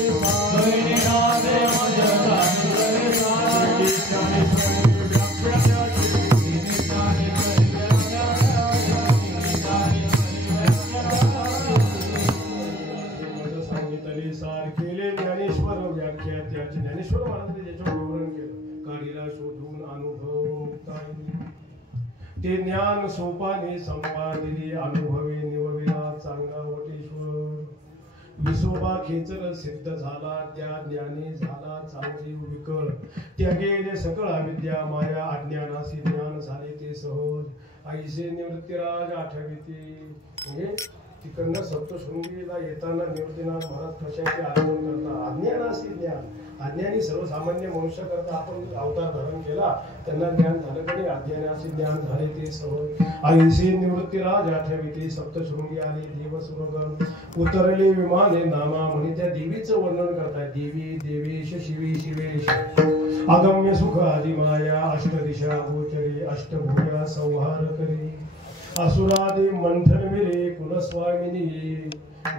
गैनीनाथ हे मज सांगितले सार केले ज्ञानेश्वर व्याख्या त्याचे ज्ञानेश्वर महाराजांनी ज्याच्यावर विवरण केलं काढीला शोधून अनुभव ते ज्ञान सोपाने संपादिले अनुभवे निवविला चांगला वटेश्वर. विसोबा खेचर सिद्ध झाला त्या ज्ञानी झाला चांगली विकळ. त्या गेले सकळ अविद्या माया अज्ञानासी ज्ञान झाले ते सहज. आईसे निवृत्तीराज आठविते. म्हणजे तिकडनं सप्तशृंगीला येताना निवृत्तीनाथ महाराज कशाचे आगमन करता अज्ञानासी ज्ञान. अज्ञानी सर्वसामान्य मनुष्य करता आपण अवतार धारण केला त्यांना ज्ञान झालं तरी अज्ञानाचे ज्ञान झाले ते सवय. आईसे निवृत्तीराज आठविते सप्तशृंगी आले देव सुरगण उतरले विमाने नामा म्हणे त्या देवीचं वर्णन करताय. देवी देवेश शिवे शिवेश अगम्य सुख आदि माया अष्टदिशा गोचरे अष्टभुजा संहार करी असुरादि मंथन मिरे कुलस्वामिनी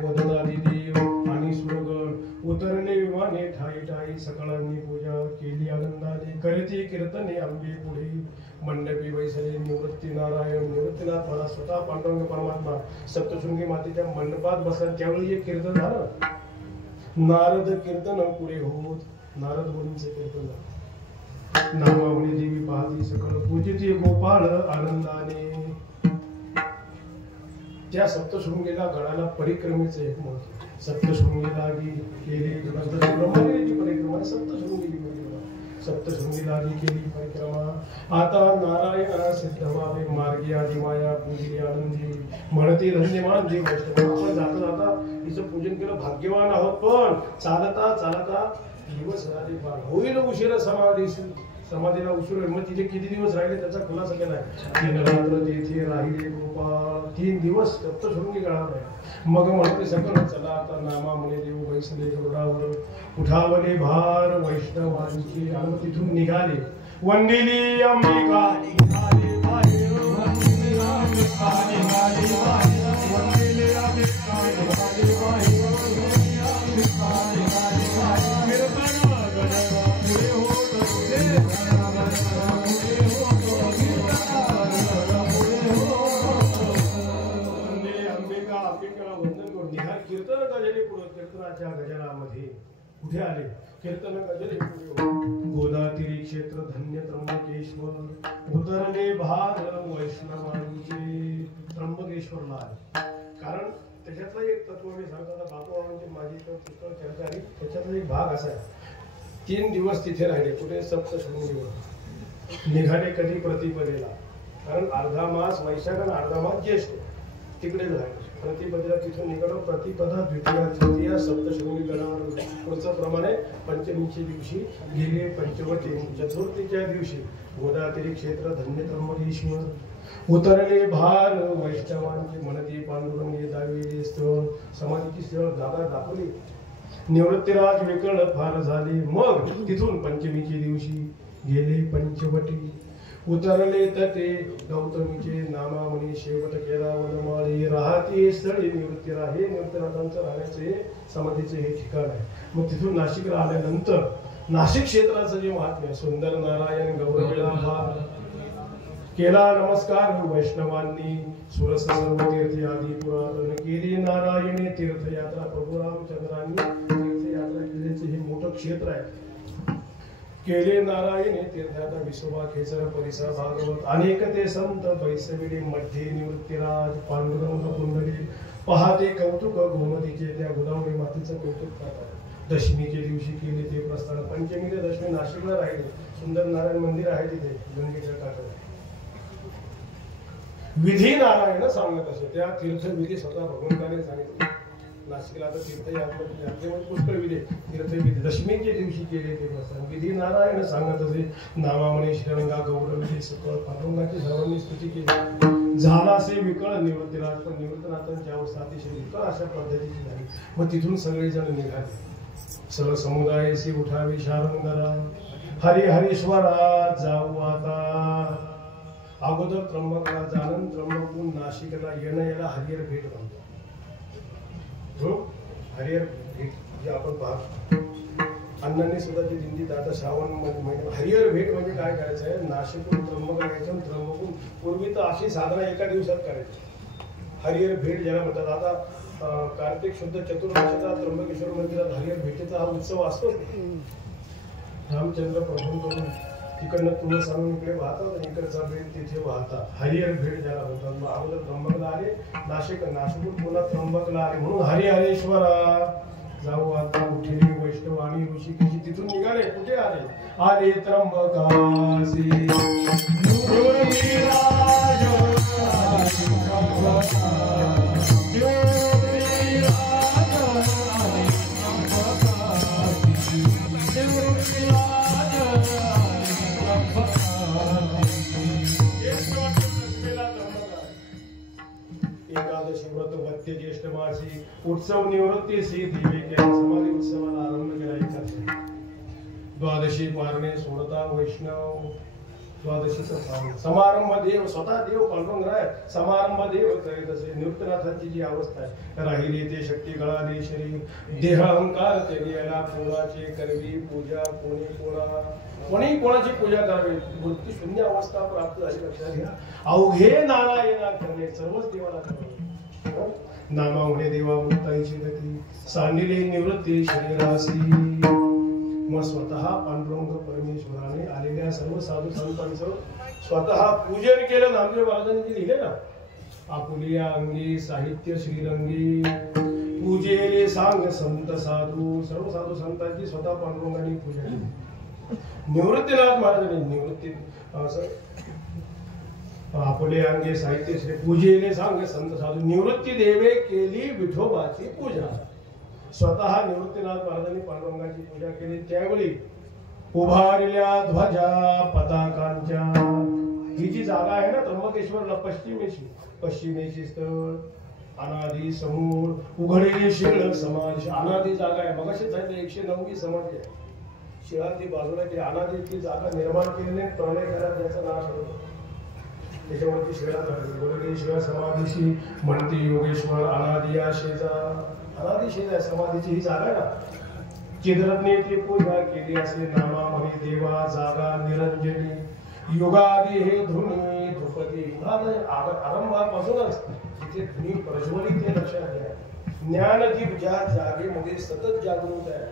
वदनादि देव आणि सुरगण उतरले विमाने ठाई ठाई सकळांनी पूजा केली आनंदाने करते कीर्तने अंबे पुढे मंडपी वैसले निवृत्ती नारायण. निवृत्तीनाथ मला स्वतः पांडुरंग परमात्मा सप्तशृंगी मातेच्या मंडपात बसला त्यावेळी एक कीर्तन झालं. नारद कीर्तन पुढे होत नारद मुनींचे कीर्तन झालं. नामावली देवी पाहती सकळ पूजिती गोपाळ आनंदाने. त्या सप्तशृंगीला गडाला परिक्रमेचे एक महत्व. सप्तशृंगीला केली ब्रह्मगिरीची परिक्रमा सप्तशृंगीची परिक्रमा सप्तशृंगीला केली परिक्रमा. आता नारायण सिद्ध व्हावे मार्गी आदि माया पूजली आनंदी म्हणते धन्यवान जे वैष्णव. आपण जाता जाता तिचं पूजन केलं भाग्यवान आहोत. पण चालता चालता दिवस झाले पार होईल उशीर समाधीला उशीर होईल. मग तिथे किती दिवस राहिले त्याचा खुलासा केलाय. 3 रात्र तेथे राहिले गोपाळ 3 दिवस सप्तशृंगी गडावर आहे. मग म्हणते सकळ चला आता नामा म्हणे देव बैसले गरुडावर उठावले भार वैष्णवांची. आणि तिथून निघाले वंदिली अंबिका निघाले बाहेर वंदिली अंबिका निघाले बाहेर वंदिली अंबिका निघाले बाहेर वंदिली अंबिका निघाले बाहेर. पुढे होत अंबिका अंबिकाला वंदन करून निघाल. कीर्तन गजरे पुढे कीर्तनाच्या गजरामध्ये कुठे आले कीर्तन गजरे पुढे गोदा तिरी क्षेत्र धन्य त्र्यंबकेश्वर उतरले भार वैष्णवांचे. त्र्यंबकेश्वरला आले. कारण त्याच्यातलं एक तत्व मी सांगतो. बापूरावांची माझी पुस्तक चर्चा आहे त्याच्यातला एक भाग असा आहे 3 दिवस तिथे राहिले. कुठे? सप्तशृंगीवर. निघाले कधी? प्रतिपदेला. कारण अर्धा मास वैशाख आणि अर्धा मास ज्येष्ठ तिकडेच राहिले. प्रतिपदेला तिथून निघालो. प्रतिपदा, द्वितीया, तृतीया, सप्तशृंगी गडावर पुढच्या प्रमाणे पंचमीच्या दिवशी गेले पंचवटी. चतुर्थीच्या दिवशी गोदावरी क्षेत्र धन्य त्र्यंबकेश्वर उतरले भार वैष्णवांचे म्हणते पांडुरंगे दावेले स्थळ. समाधीची स्थळ जागा दाखवली. निवृत्तीराज विकळ फार झाले. मग तिथून पंचमीच्या दिवशी गेले पंचवटी. उतरले तटे गौतमीचे नामा म्हणे शेवट केला वनमाळी. राहते स्थळी निवृत्तीरा. हे निवृत्तीनाथांचं राहण्याचे समाधीचे हे ठिकाण आहे. मग तिथून नाशिकला आल्यानंतर नाशिक क्षेत्राचं जे महात्म्य सुंदर नारायण गौरवेला केला नमस्कार वैष्णवांनी. सुरसंग तीर्थ आदी पुरातन केली नारायणे तीर्थयात्रा. प्रभू रामचंद्रांनी तीर्थयात्रा केल्याचे हे मोठं क्षेत्र आहे. केले नारायणे तीर्थयात्रा. विसोबा खेचर परिसर भागवत अनेक ते संत बैसविले मध्ये निवृत्तीराज पांडुरंग कुंडली. पहाते कौतुक गोमतीचे त्या गोदावरी मातेचं कौतुक करतात. दशमीच्या दिवशी केले ते प्रस्थान. पंचमीला दशमी नाशिकला राहिले. सुंदर नारायण मंदिर आहे तिथे गंगेच्या काठावर. विधी नारायण सांगत असे. त्या तीर्थविधी स्वतः भगवंताने सांगितले. नाशिकला आता तीर्थयात्रेमध्ये पुष्कळ विधी तीर्थविधी दशमीच्या दिवशी केले ते प्रस्थान. विधी नारायण सांगत असे. नामामणे श्रीरंगा गौरविले सकळ. पांडुरंगाची सर्वांनी स्तुती केली. झाला असे विकळ निवृत्तीराज. पण निवृत्तीनाथांची अवस्था अतिशय विकळ अशा पद्धतीची झाली. मग तिथून सगळेजण निघाले. सर्व समुदायाशी उठावे शारंगरा. हरिहरीश्वरा जाऊ आता. अगोदर त्र्यंबकला जाणून त्र्यंबकून नाशिकला येणं याला हरिहर भेट म्हणतो. हरिहर भेट जे आपण पाहतो अण्णांनी सुद्धा ते दिंडीत आता श्रावण महिने हरिहर भेट म्हणजे काय करायचं आहे. नाशिकहून त्र्यंबकला यायचं. त्र्यंबकून पूर्वी तर अशी साधना एका दिवसात करायची. हरिहर भेट ज्याला म्हणतात. आता कार्तिक शुद्ध चतुर्दशीचा त्र्यंबकेश्वर मंदिरात हरिहर भेटीचा हा उत्सव असतो. रामचंद्र प्रभूंकडून तिकडनं तुळस आणून इकडे वाहतात आणि इकडचा भेट तिथे वाहतात. हरिहर भेट ज्याला म्हणतात. मग अगोदर त्र्यंबकला आले. नाशिकहून पुन्हा त्र्यंबकला आले. म्हणून हरिहरेश्वरा जाऊ आता. उठेली वैष्णव आणि ऋषिकेशी. तिथून निघाले. कुठे आले? आले त्र्यंबकासी. एकादशी व्रत वद्य ज्येष्ठ मासी. उत्सव निवृत्तीसी दिवे केला. समाधी उत्सवाला आरंभ केला. एकादशी द्वादशी पारणे सोडता वैष्णव. द्वादशीचा समारंभ देव स्वतः देव पांडुरंगराय समारंभ देव करीत असे. निवृत्तीनाथांची जी अवस्था आहे. राहिली ते शक्ती गळाली शरीर. देह अहंकार त्यागी याला. कोणाची करवी पूजा कोणी कोणाची पूजा करावी. मृत्यू शून्य अवस्था प्राप्त झाली. लक्षात घ्या. अवघे नारायणा करणे सर्वच देवाला करावे. नामामुळे देवा मुक्ताईची गती. सांडिले निवृत्ती शरीरासी. मग स्वतः पांडुरंग परमेश्वराने आलेल्या सर्व साधू संतांचं स्वतः पूजन केलं. नामदेव महाराजांनी जे लिहिले ना. आपुलिया अंगी साहित्य श्रीरंगी. पूजेले सांग संत साधू. सर्व साधू संतांची स्वतः पांडुरंगाने पूजा केली. निवृत्तीनाथ महाराजांनी निवृत्ती आपुले अंगे साहित्य श्री पूजेले सांग संत साधू. निवृत्ती देवे केली विठोबाची पूजा. स्वतः निवृत्तीनाथ महाराजांनी पांडुरंगाची पूजा केली. त्यावेळी उभारल्या ध्वजा पताकांच्या. ही जी जागा आहे ना त्र्यंबकेश्वरला पश्चिमेशी स्थळ. अनादी समूळ उघडलेली शिळ समाधी. अनादी जागा आहे. मगाशी झाली 109वी समाधी आहे. शिळाची बाजूला ती अनादीची जागा निर्माण केलेली. प्रलय करा ज्याचा नाश होतो त्याच्यावरती शिळा झाली. उघडलेली शिळ समाधीशी म्हणते योगेश्वर. अनादी शेजा. अनादी शेजा समाधीची ही जागा आहे ना. चिद्रत्ने ती पूजा केली असे. नामा म्हणे देवा जागा निरंजनी. युगादी हे धुनी धुपती. आरंभापासूनच तिथे धुनी प्रज्वलित आहे. लक्षात घ्या. ज्ञानदीप ज्या जागेमध्ये सतत जागृत आहे.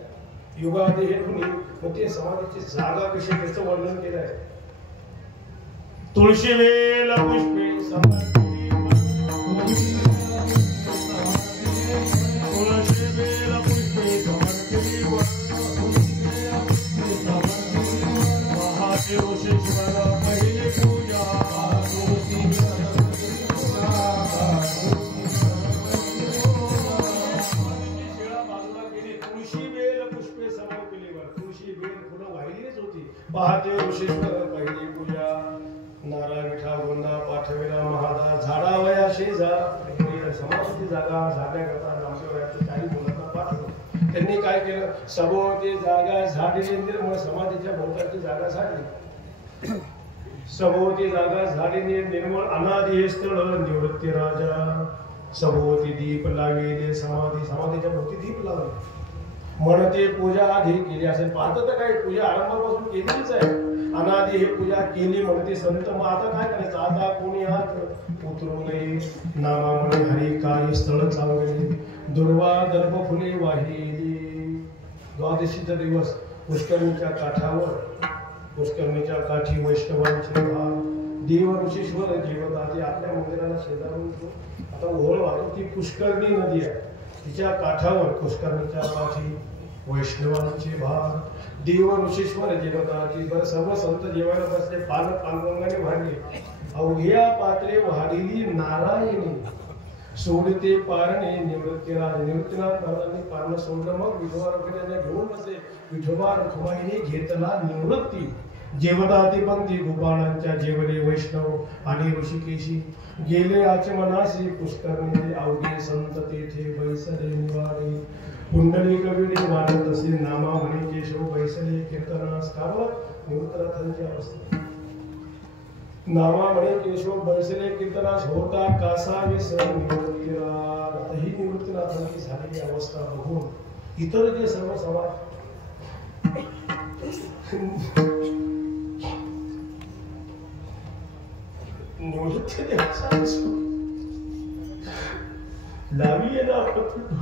युगादी हे धुनी. मग ते समाधीची जागा कशी त्याचं वर्णन केलं आहे. तुळशी वेल पुष्पे समर्पिली. तुळशी वेल पुष्पे समर्पिली. पहाटे ऋषीश्वर पहिली पूजा नारा विठा गोंदा पाठविला महादा झाडावया शेजार समाजाची जागा झाडण्याकरता रामदेवरायांचं काही मुलांना पाठवलं. त्यांनी काय केलं, सभोवती जागा झाडली निर्मळ समाधीच्या भोवताची जागा झाडली. सभोवती जागा झाडीने निर्मळ अनादी हे स्थळ निवृत्ती राजा. सभोवती दीप लाविले समाधी समाधीच्या भोवती दीप लावले. म्हणते पूजा आधी केली असेल. पाहत तर काय पूजा आरंभापासून केलीच आहे. अनादी हे पूजा केली म्हणते संत. मग आता काय करायचं, आता कोणी हात उतरू नये. नामामुळे हरी काय स्थळ चांगले दुर्वा दर्भ फुले वाहिली. द्वादशीचा दिवस पुष्करणीच्या काठावर पुष्करणीच्या काठी वैष्णवांचे देव ऋषीश्वर जीवदाते आपल्या मंदिराला शेजारून आता ओळ वाहतो. ती पुष्करणी नदी आहे. तिच्या काठावर पुष्करणीच्या काठी वैष्णवांचे भार देव ऋषीश्वर जीवदाते. बरं सर्व संत जेवायला बसले. पांडुरंगाने वाढले. अवघ्या पात्रे वाढलेली नारायणी सोडते पारणे निवृत्तीराज. निवृत्तीनाथ महाराजांनी पारणं सोडलं. मग विठोबा रखुमाईने घेऊन बसले. विठोबा रखुमाईने घेतला निवृत्ती. जेवदाती पंथी गोपाळांच्या जेवले वैष्णव आणि ऋषिकेशी. गेले आचमनाशी पुष्करणी अवघे संत तेथे बैसले निवारे. कुंडली कविडी वाढत असे नामा म्हणे केशव बैसले कीर्तनास. कावर निवृत्तनाथांची अवस्था. नामा म्हणे केशव बैसले कीर्तनास होता कासा विसर निवृत्तीराज. आता ही निवृत्तीनाथांची झालेली अवस्था बघून इतर जे सर्व समाज निवृत्ती देवाचा लावी येणं आपण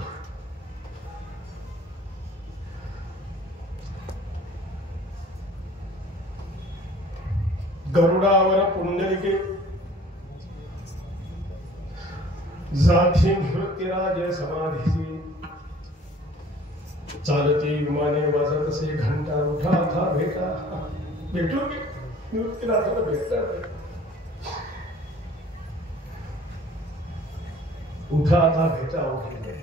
गरुडावर पुंडलिके जाती निवृत्तीराज समाधीची. चालती विमाने वाजत असे घंटा. उठा था भेटा भेटू निवृत्तीनाथाला भेटणार. उठा था भेटा उठले.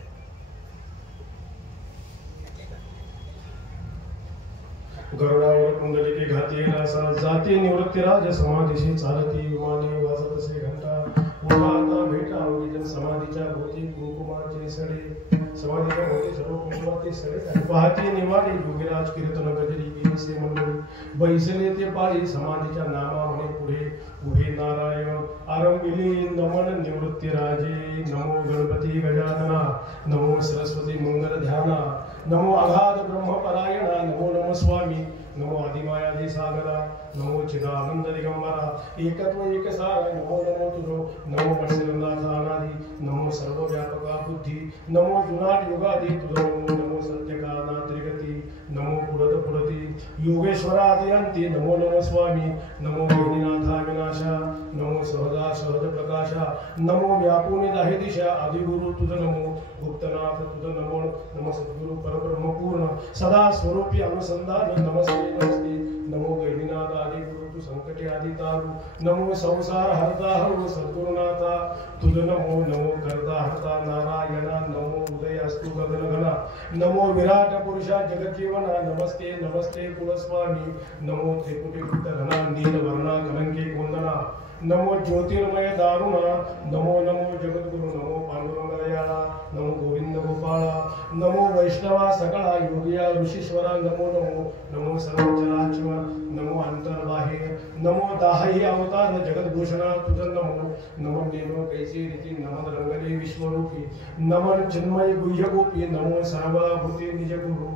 गरुडावर कुंडलिके घाती रासा. जाती निवृत्तीराज समाधीशी. चालती विमाने वाजत असे घंटा. उठा आता भेटा अवघीजन समाधीच्या भोवती कुंकुमाचे सडे. समाधीच्या भोवती सर्व कुंकुमाचे सडे. पाहती निवाडी योगीराज कीर्तन गजरी केसे मंडळी. बैसले ते पाळी समाधीच्या नामा म्हणे पुढे उभे नारायण. आरंभिली नमन निवृत्तीराजे. नमो गणपती गजानना. नमो सरस्वती मंगल ध्याना. नमो अगाध ब्रह्मपरायणा. नमो नम स्वामी. नमो आदिमायादी सागरा. नमो चिदानंद दिगंबरा. एकत्व एकसार. नमो नमो तुझो. नमो पंचनाथ अनादी. नमो सर्व व्यापका बुद्धी. नमो जुनाट युगादी तुझो. नमो सत्यकारणा त्रिगती. नमो पुरत पुरती योगेश्वरादी अंती. नमो नम स्वामी. नमो गहिनीनाथा विनाशा. नमो सहजा सहज प्रकाशा. नमो व्यापुनी दाहे दिशा. आदिगुरु तुझ नमो. गुप्तनाथ तुझ नमो. नम सद्गुरु परब्रह्म पूर्ण सदा स्वरूपी अनुसंधान. नमस्ते नमस्ते. नमो गहिनीनाथ आदि गुरु तू संकटे आदि तारू. नमो संसार हरता हरु सद्गुरुनाथा तुझ नमो. नमो करता हरता नारायणा. नमो उदय अस्तु गगन घना. नमो विराट पुरुषा जगज्जीवना. नमस्ते नमस्ते कुलस्वामी. नमो त्रिपुटी घना नील वर्णा कलंके कोंदना. नमो ज्योतिर्मय दारुणा. नमो नमो जगद्गुरु. नमो पांडुरंग दयाळा. नमो गोविंद गोपाळा. नमो वैष्णवा सकळा योगिया ऋषीश्वरा. नमो नमो. नमो सर्वचराचर. नमो अंतर्बाह्य. नमो दाही अवतार जगद्भूषणा तुझ नमो. नमो नेनो कैसे रीती. नमन रंगले विश्वरूपी. नमन चिन्मय गुह्य गोपी. नमो सर्वभूते निज गुरु.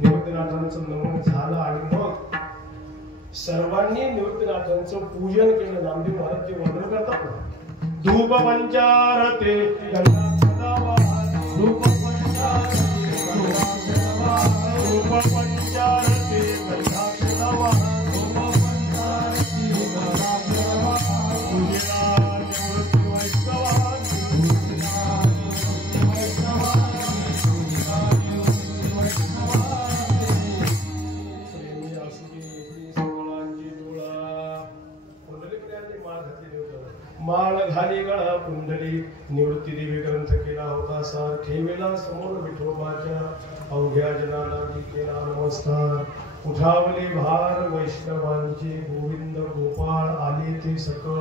निवृत्तीनाथांचं नमन झालं आणि मग सर्वांनी निवृत्तीनाथांचं पूजन केलं. नामदेव महाराज जे वर्णन करतात धूप पंचारते धूप पंचारते माळ घाली गळा कुंडली. निवृत्ती देवी ग्रंथ केला होता सार ठेवेला समोर विठोबाच्या अवघ्या जनाला केला नमस्कार. उठावले भार वैष्णवांचे गोविंद गोपाळ आले ते सकळ.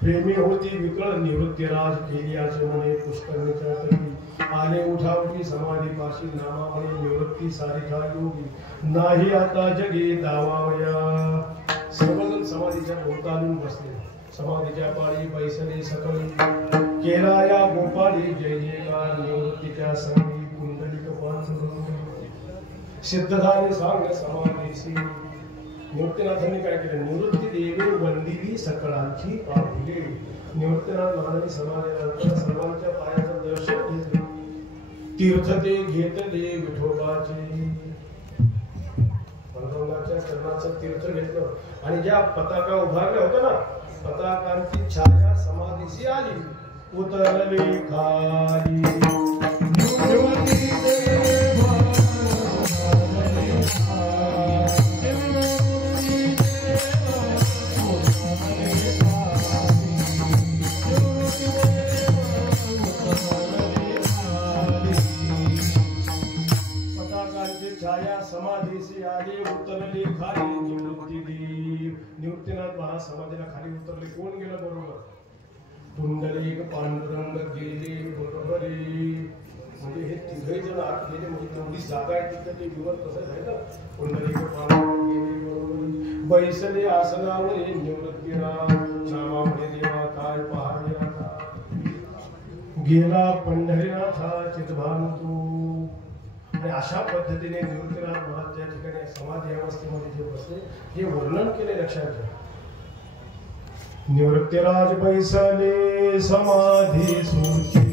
प्रेमी होती विकळ निवृत्तीराज केली आचमने पुष्करणीच्या तटी. आले उठावटी समाधी पाशी नामामुळे निवृत्ती सारिका योगी. नाही आता जगे दावावया. सर्वजण समाधीच्या भोवतालून बसले. समाधीच्या पाळी बैसले सकळी. केला या गोपाळी जय जयकार निवृत्तीच्या संगी. कुंडलिक पांडुरंग सिद्धधाने सांग समाधीसी. निवृत्तीनाथांनी काय केलं? निवृत्ती देवी वंदिली सकळांची पाहुले. निवृत्तीनाथ महाराजांनी समाधीनंतर सर्वांच्या पायाचं दर्शन घेतलं. तीर्थ ते घेतले विठोबाचे. पांडुरंगाच्या चरणाचं तीर्थ घेतलं आणि ज्या पताका उभारल्या होत्या ना, पताकांची छाया समाधीशी आली. उतरले खाली. छाया समाधीशी आली. उतरले खाली. निवृत्ती देव. निवृत्तीनाथ महाराज समाधीला खाली उतरले. कोण गेलं बरोबर? कुंडलिक पांडुरंग गेले बरोबरी. म्हणजे हे तिघही जण आत गेले. म्हणजे तेवढी जागा आहे तिथं ते विवर कसं आहे ना. कुंडलिक पांडुरंग गेले बरोबरी. बैसले आसनावर निवृत्तीराज. नामामुळे देवा काय पहावे आता. गेला पंढरीनाथा चितभान तू. आणि अशा पद्धतीने निवृत्तीनाथ महाराज त्या ठिकाणी समाधी अवस्थेमध्ये जे बसले हे वर्णन केले. लक्षात घ्या. निवृत्तीराज बैसले समाधी सूची.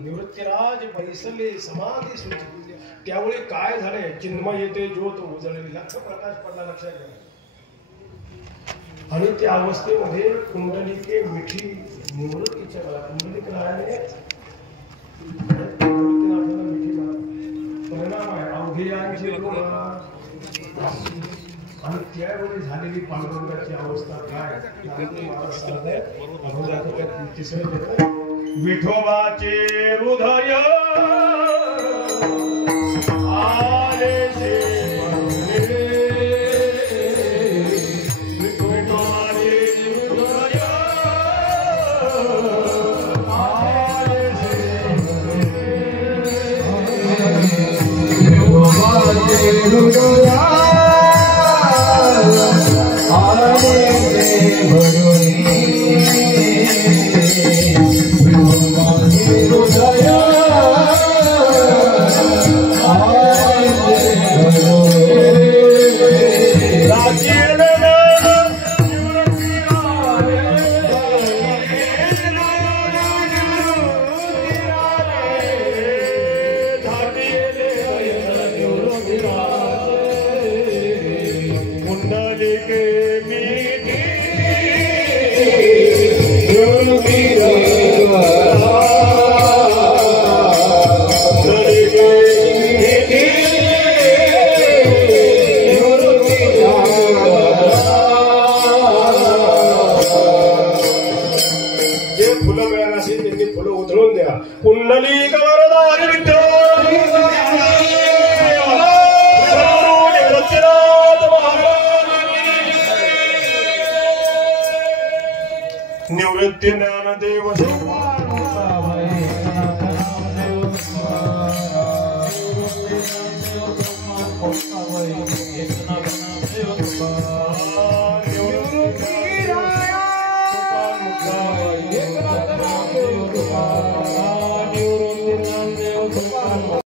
निवृत्तीराज बैसले समाधी सूची. त्यावेळी काय झालंय? चिन्मय येते ज्योत उजळली. लक्ष प्रकाश पडला. लक्षात घ्या. आणि त्या अवस्थेमध्ये कुंडलिके मिठी निवृत्तीच्या मला कुंडलिक राहायने निवृत्तीनाथाला मिठी मला परिणाम आहे. अवघेयांची आणि त्यावेळी झालेली पांडुरंगाची अवस्था काय? तिसरे विठोबाचे हृदय आले निवृत्ती ज्ञानदेव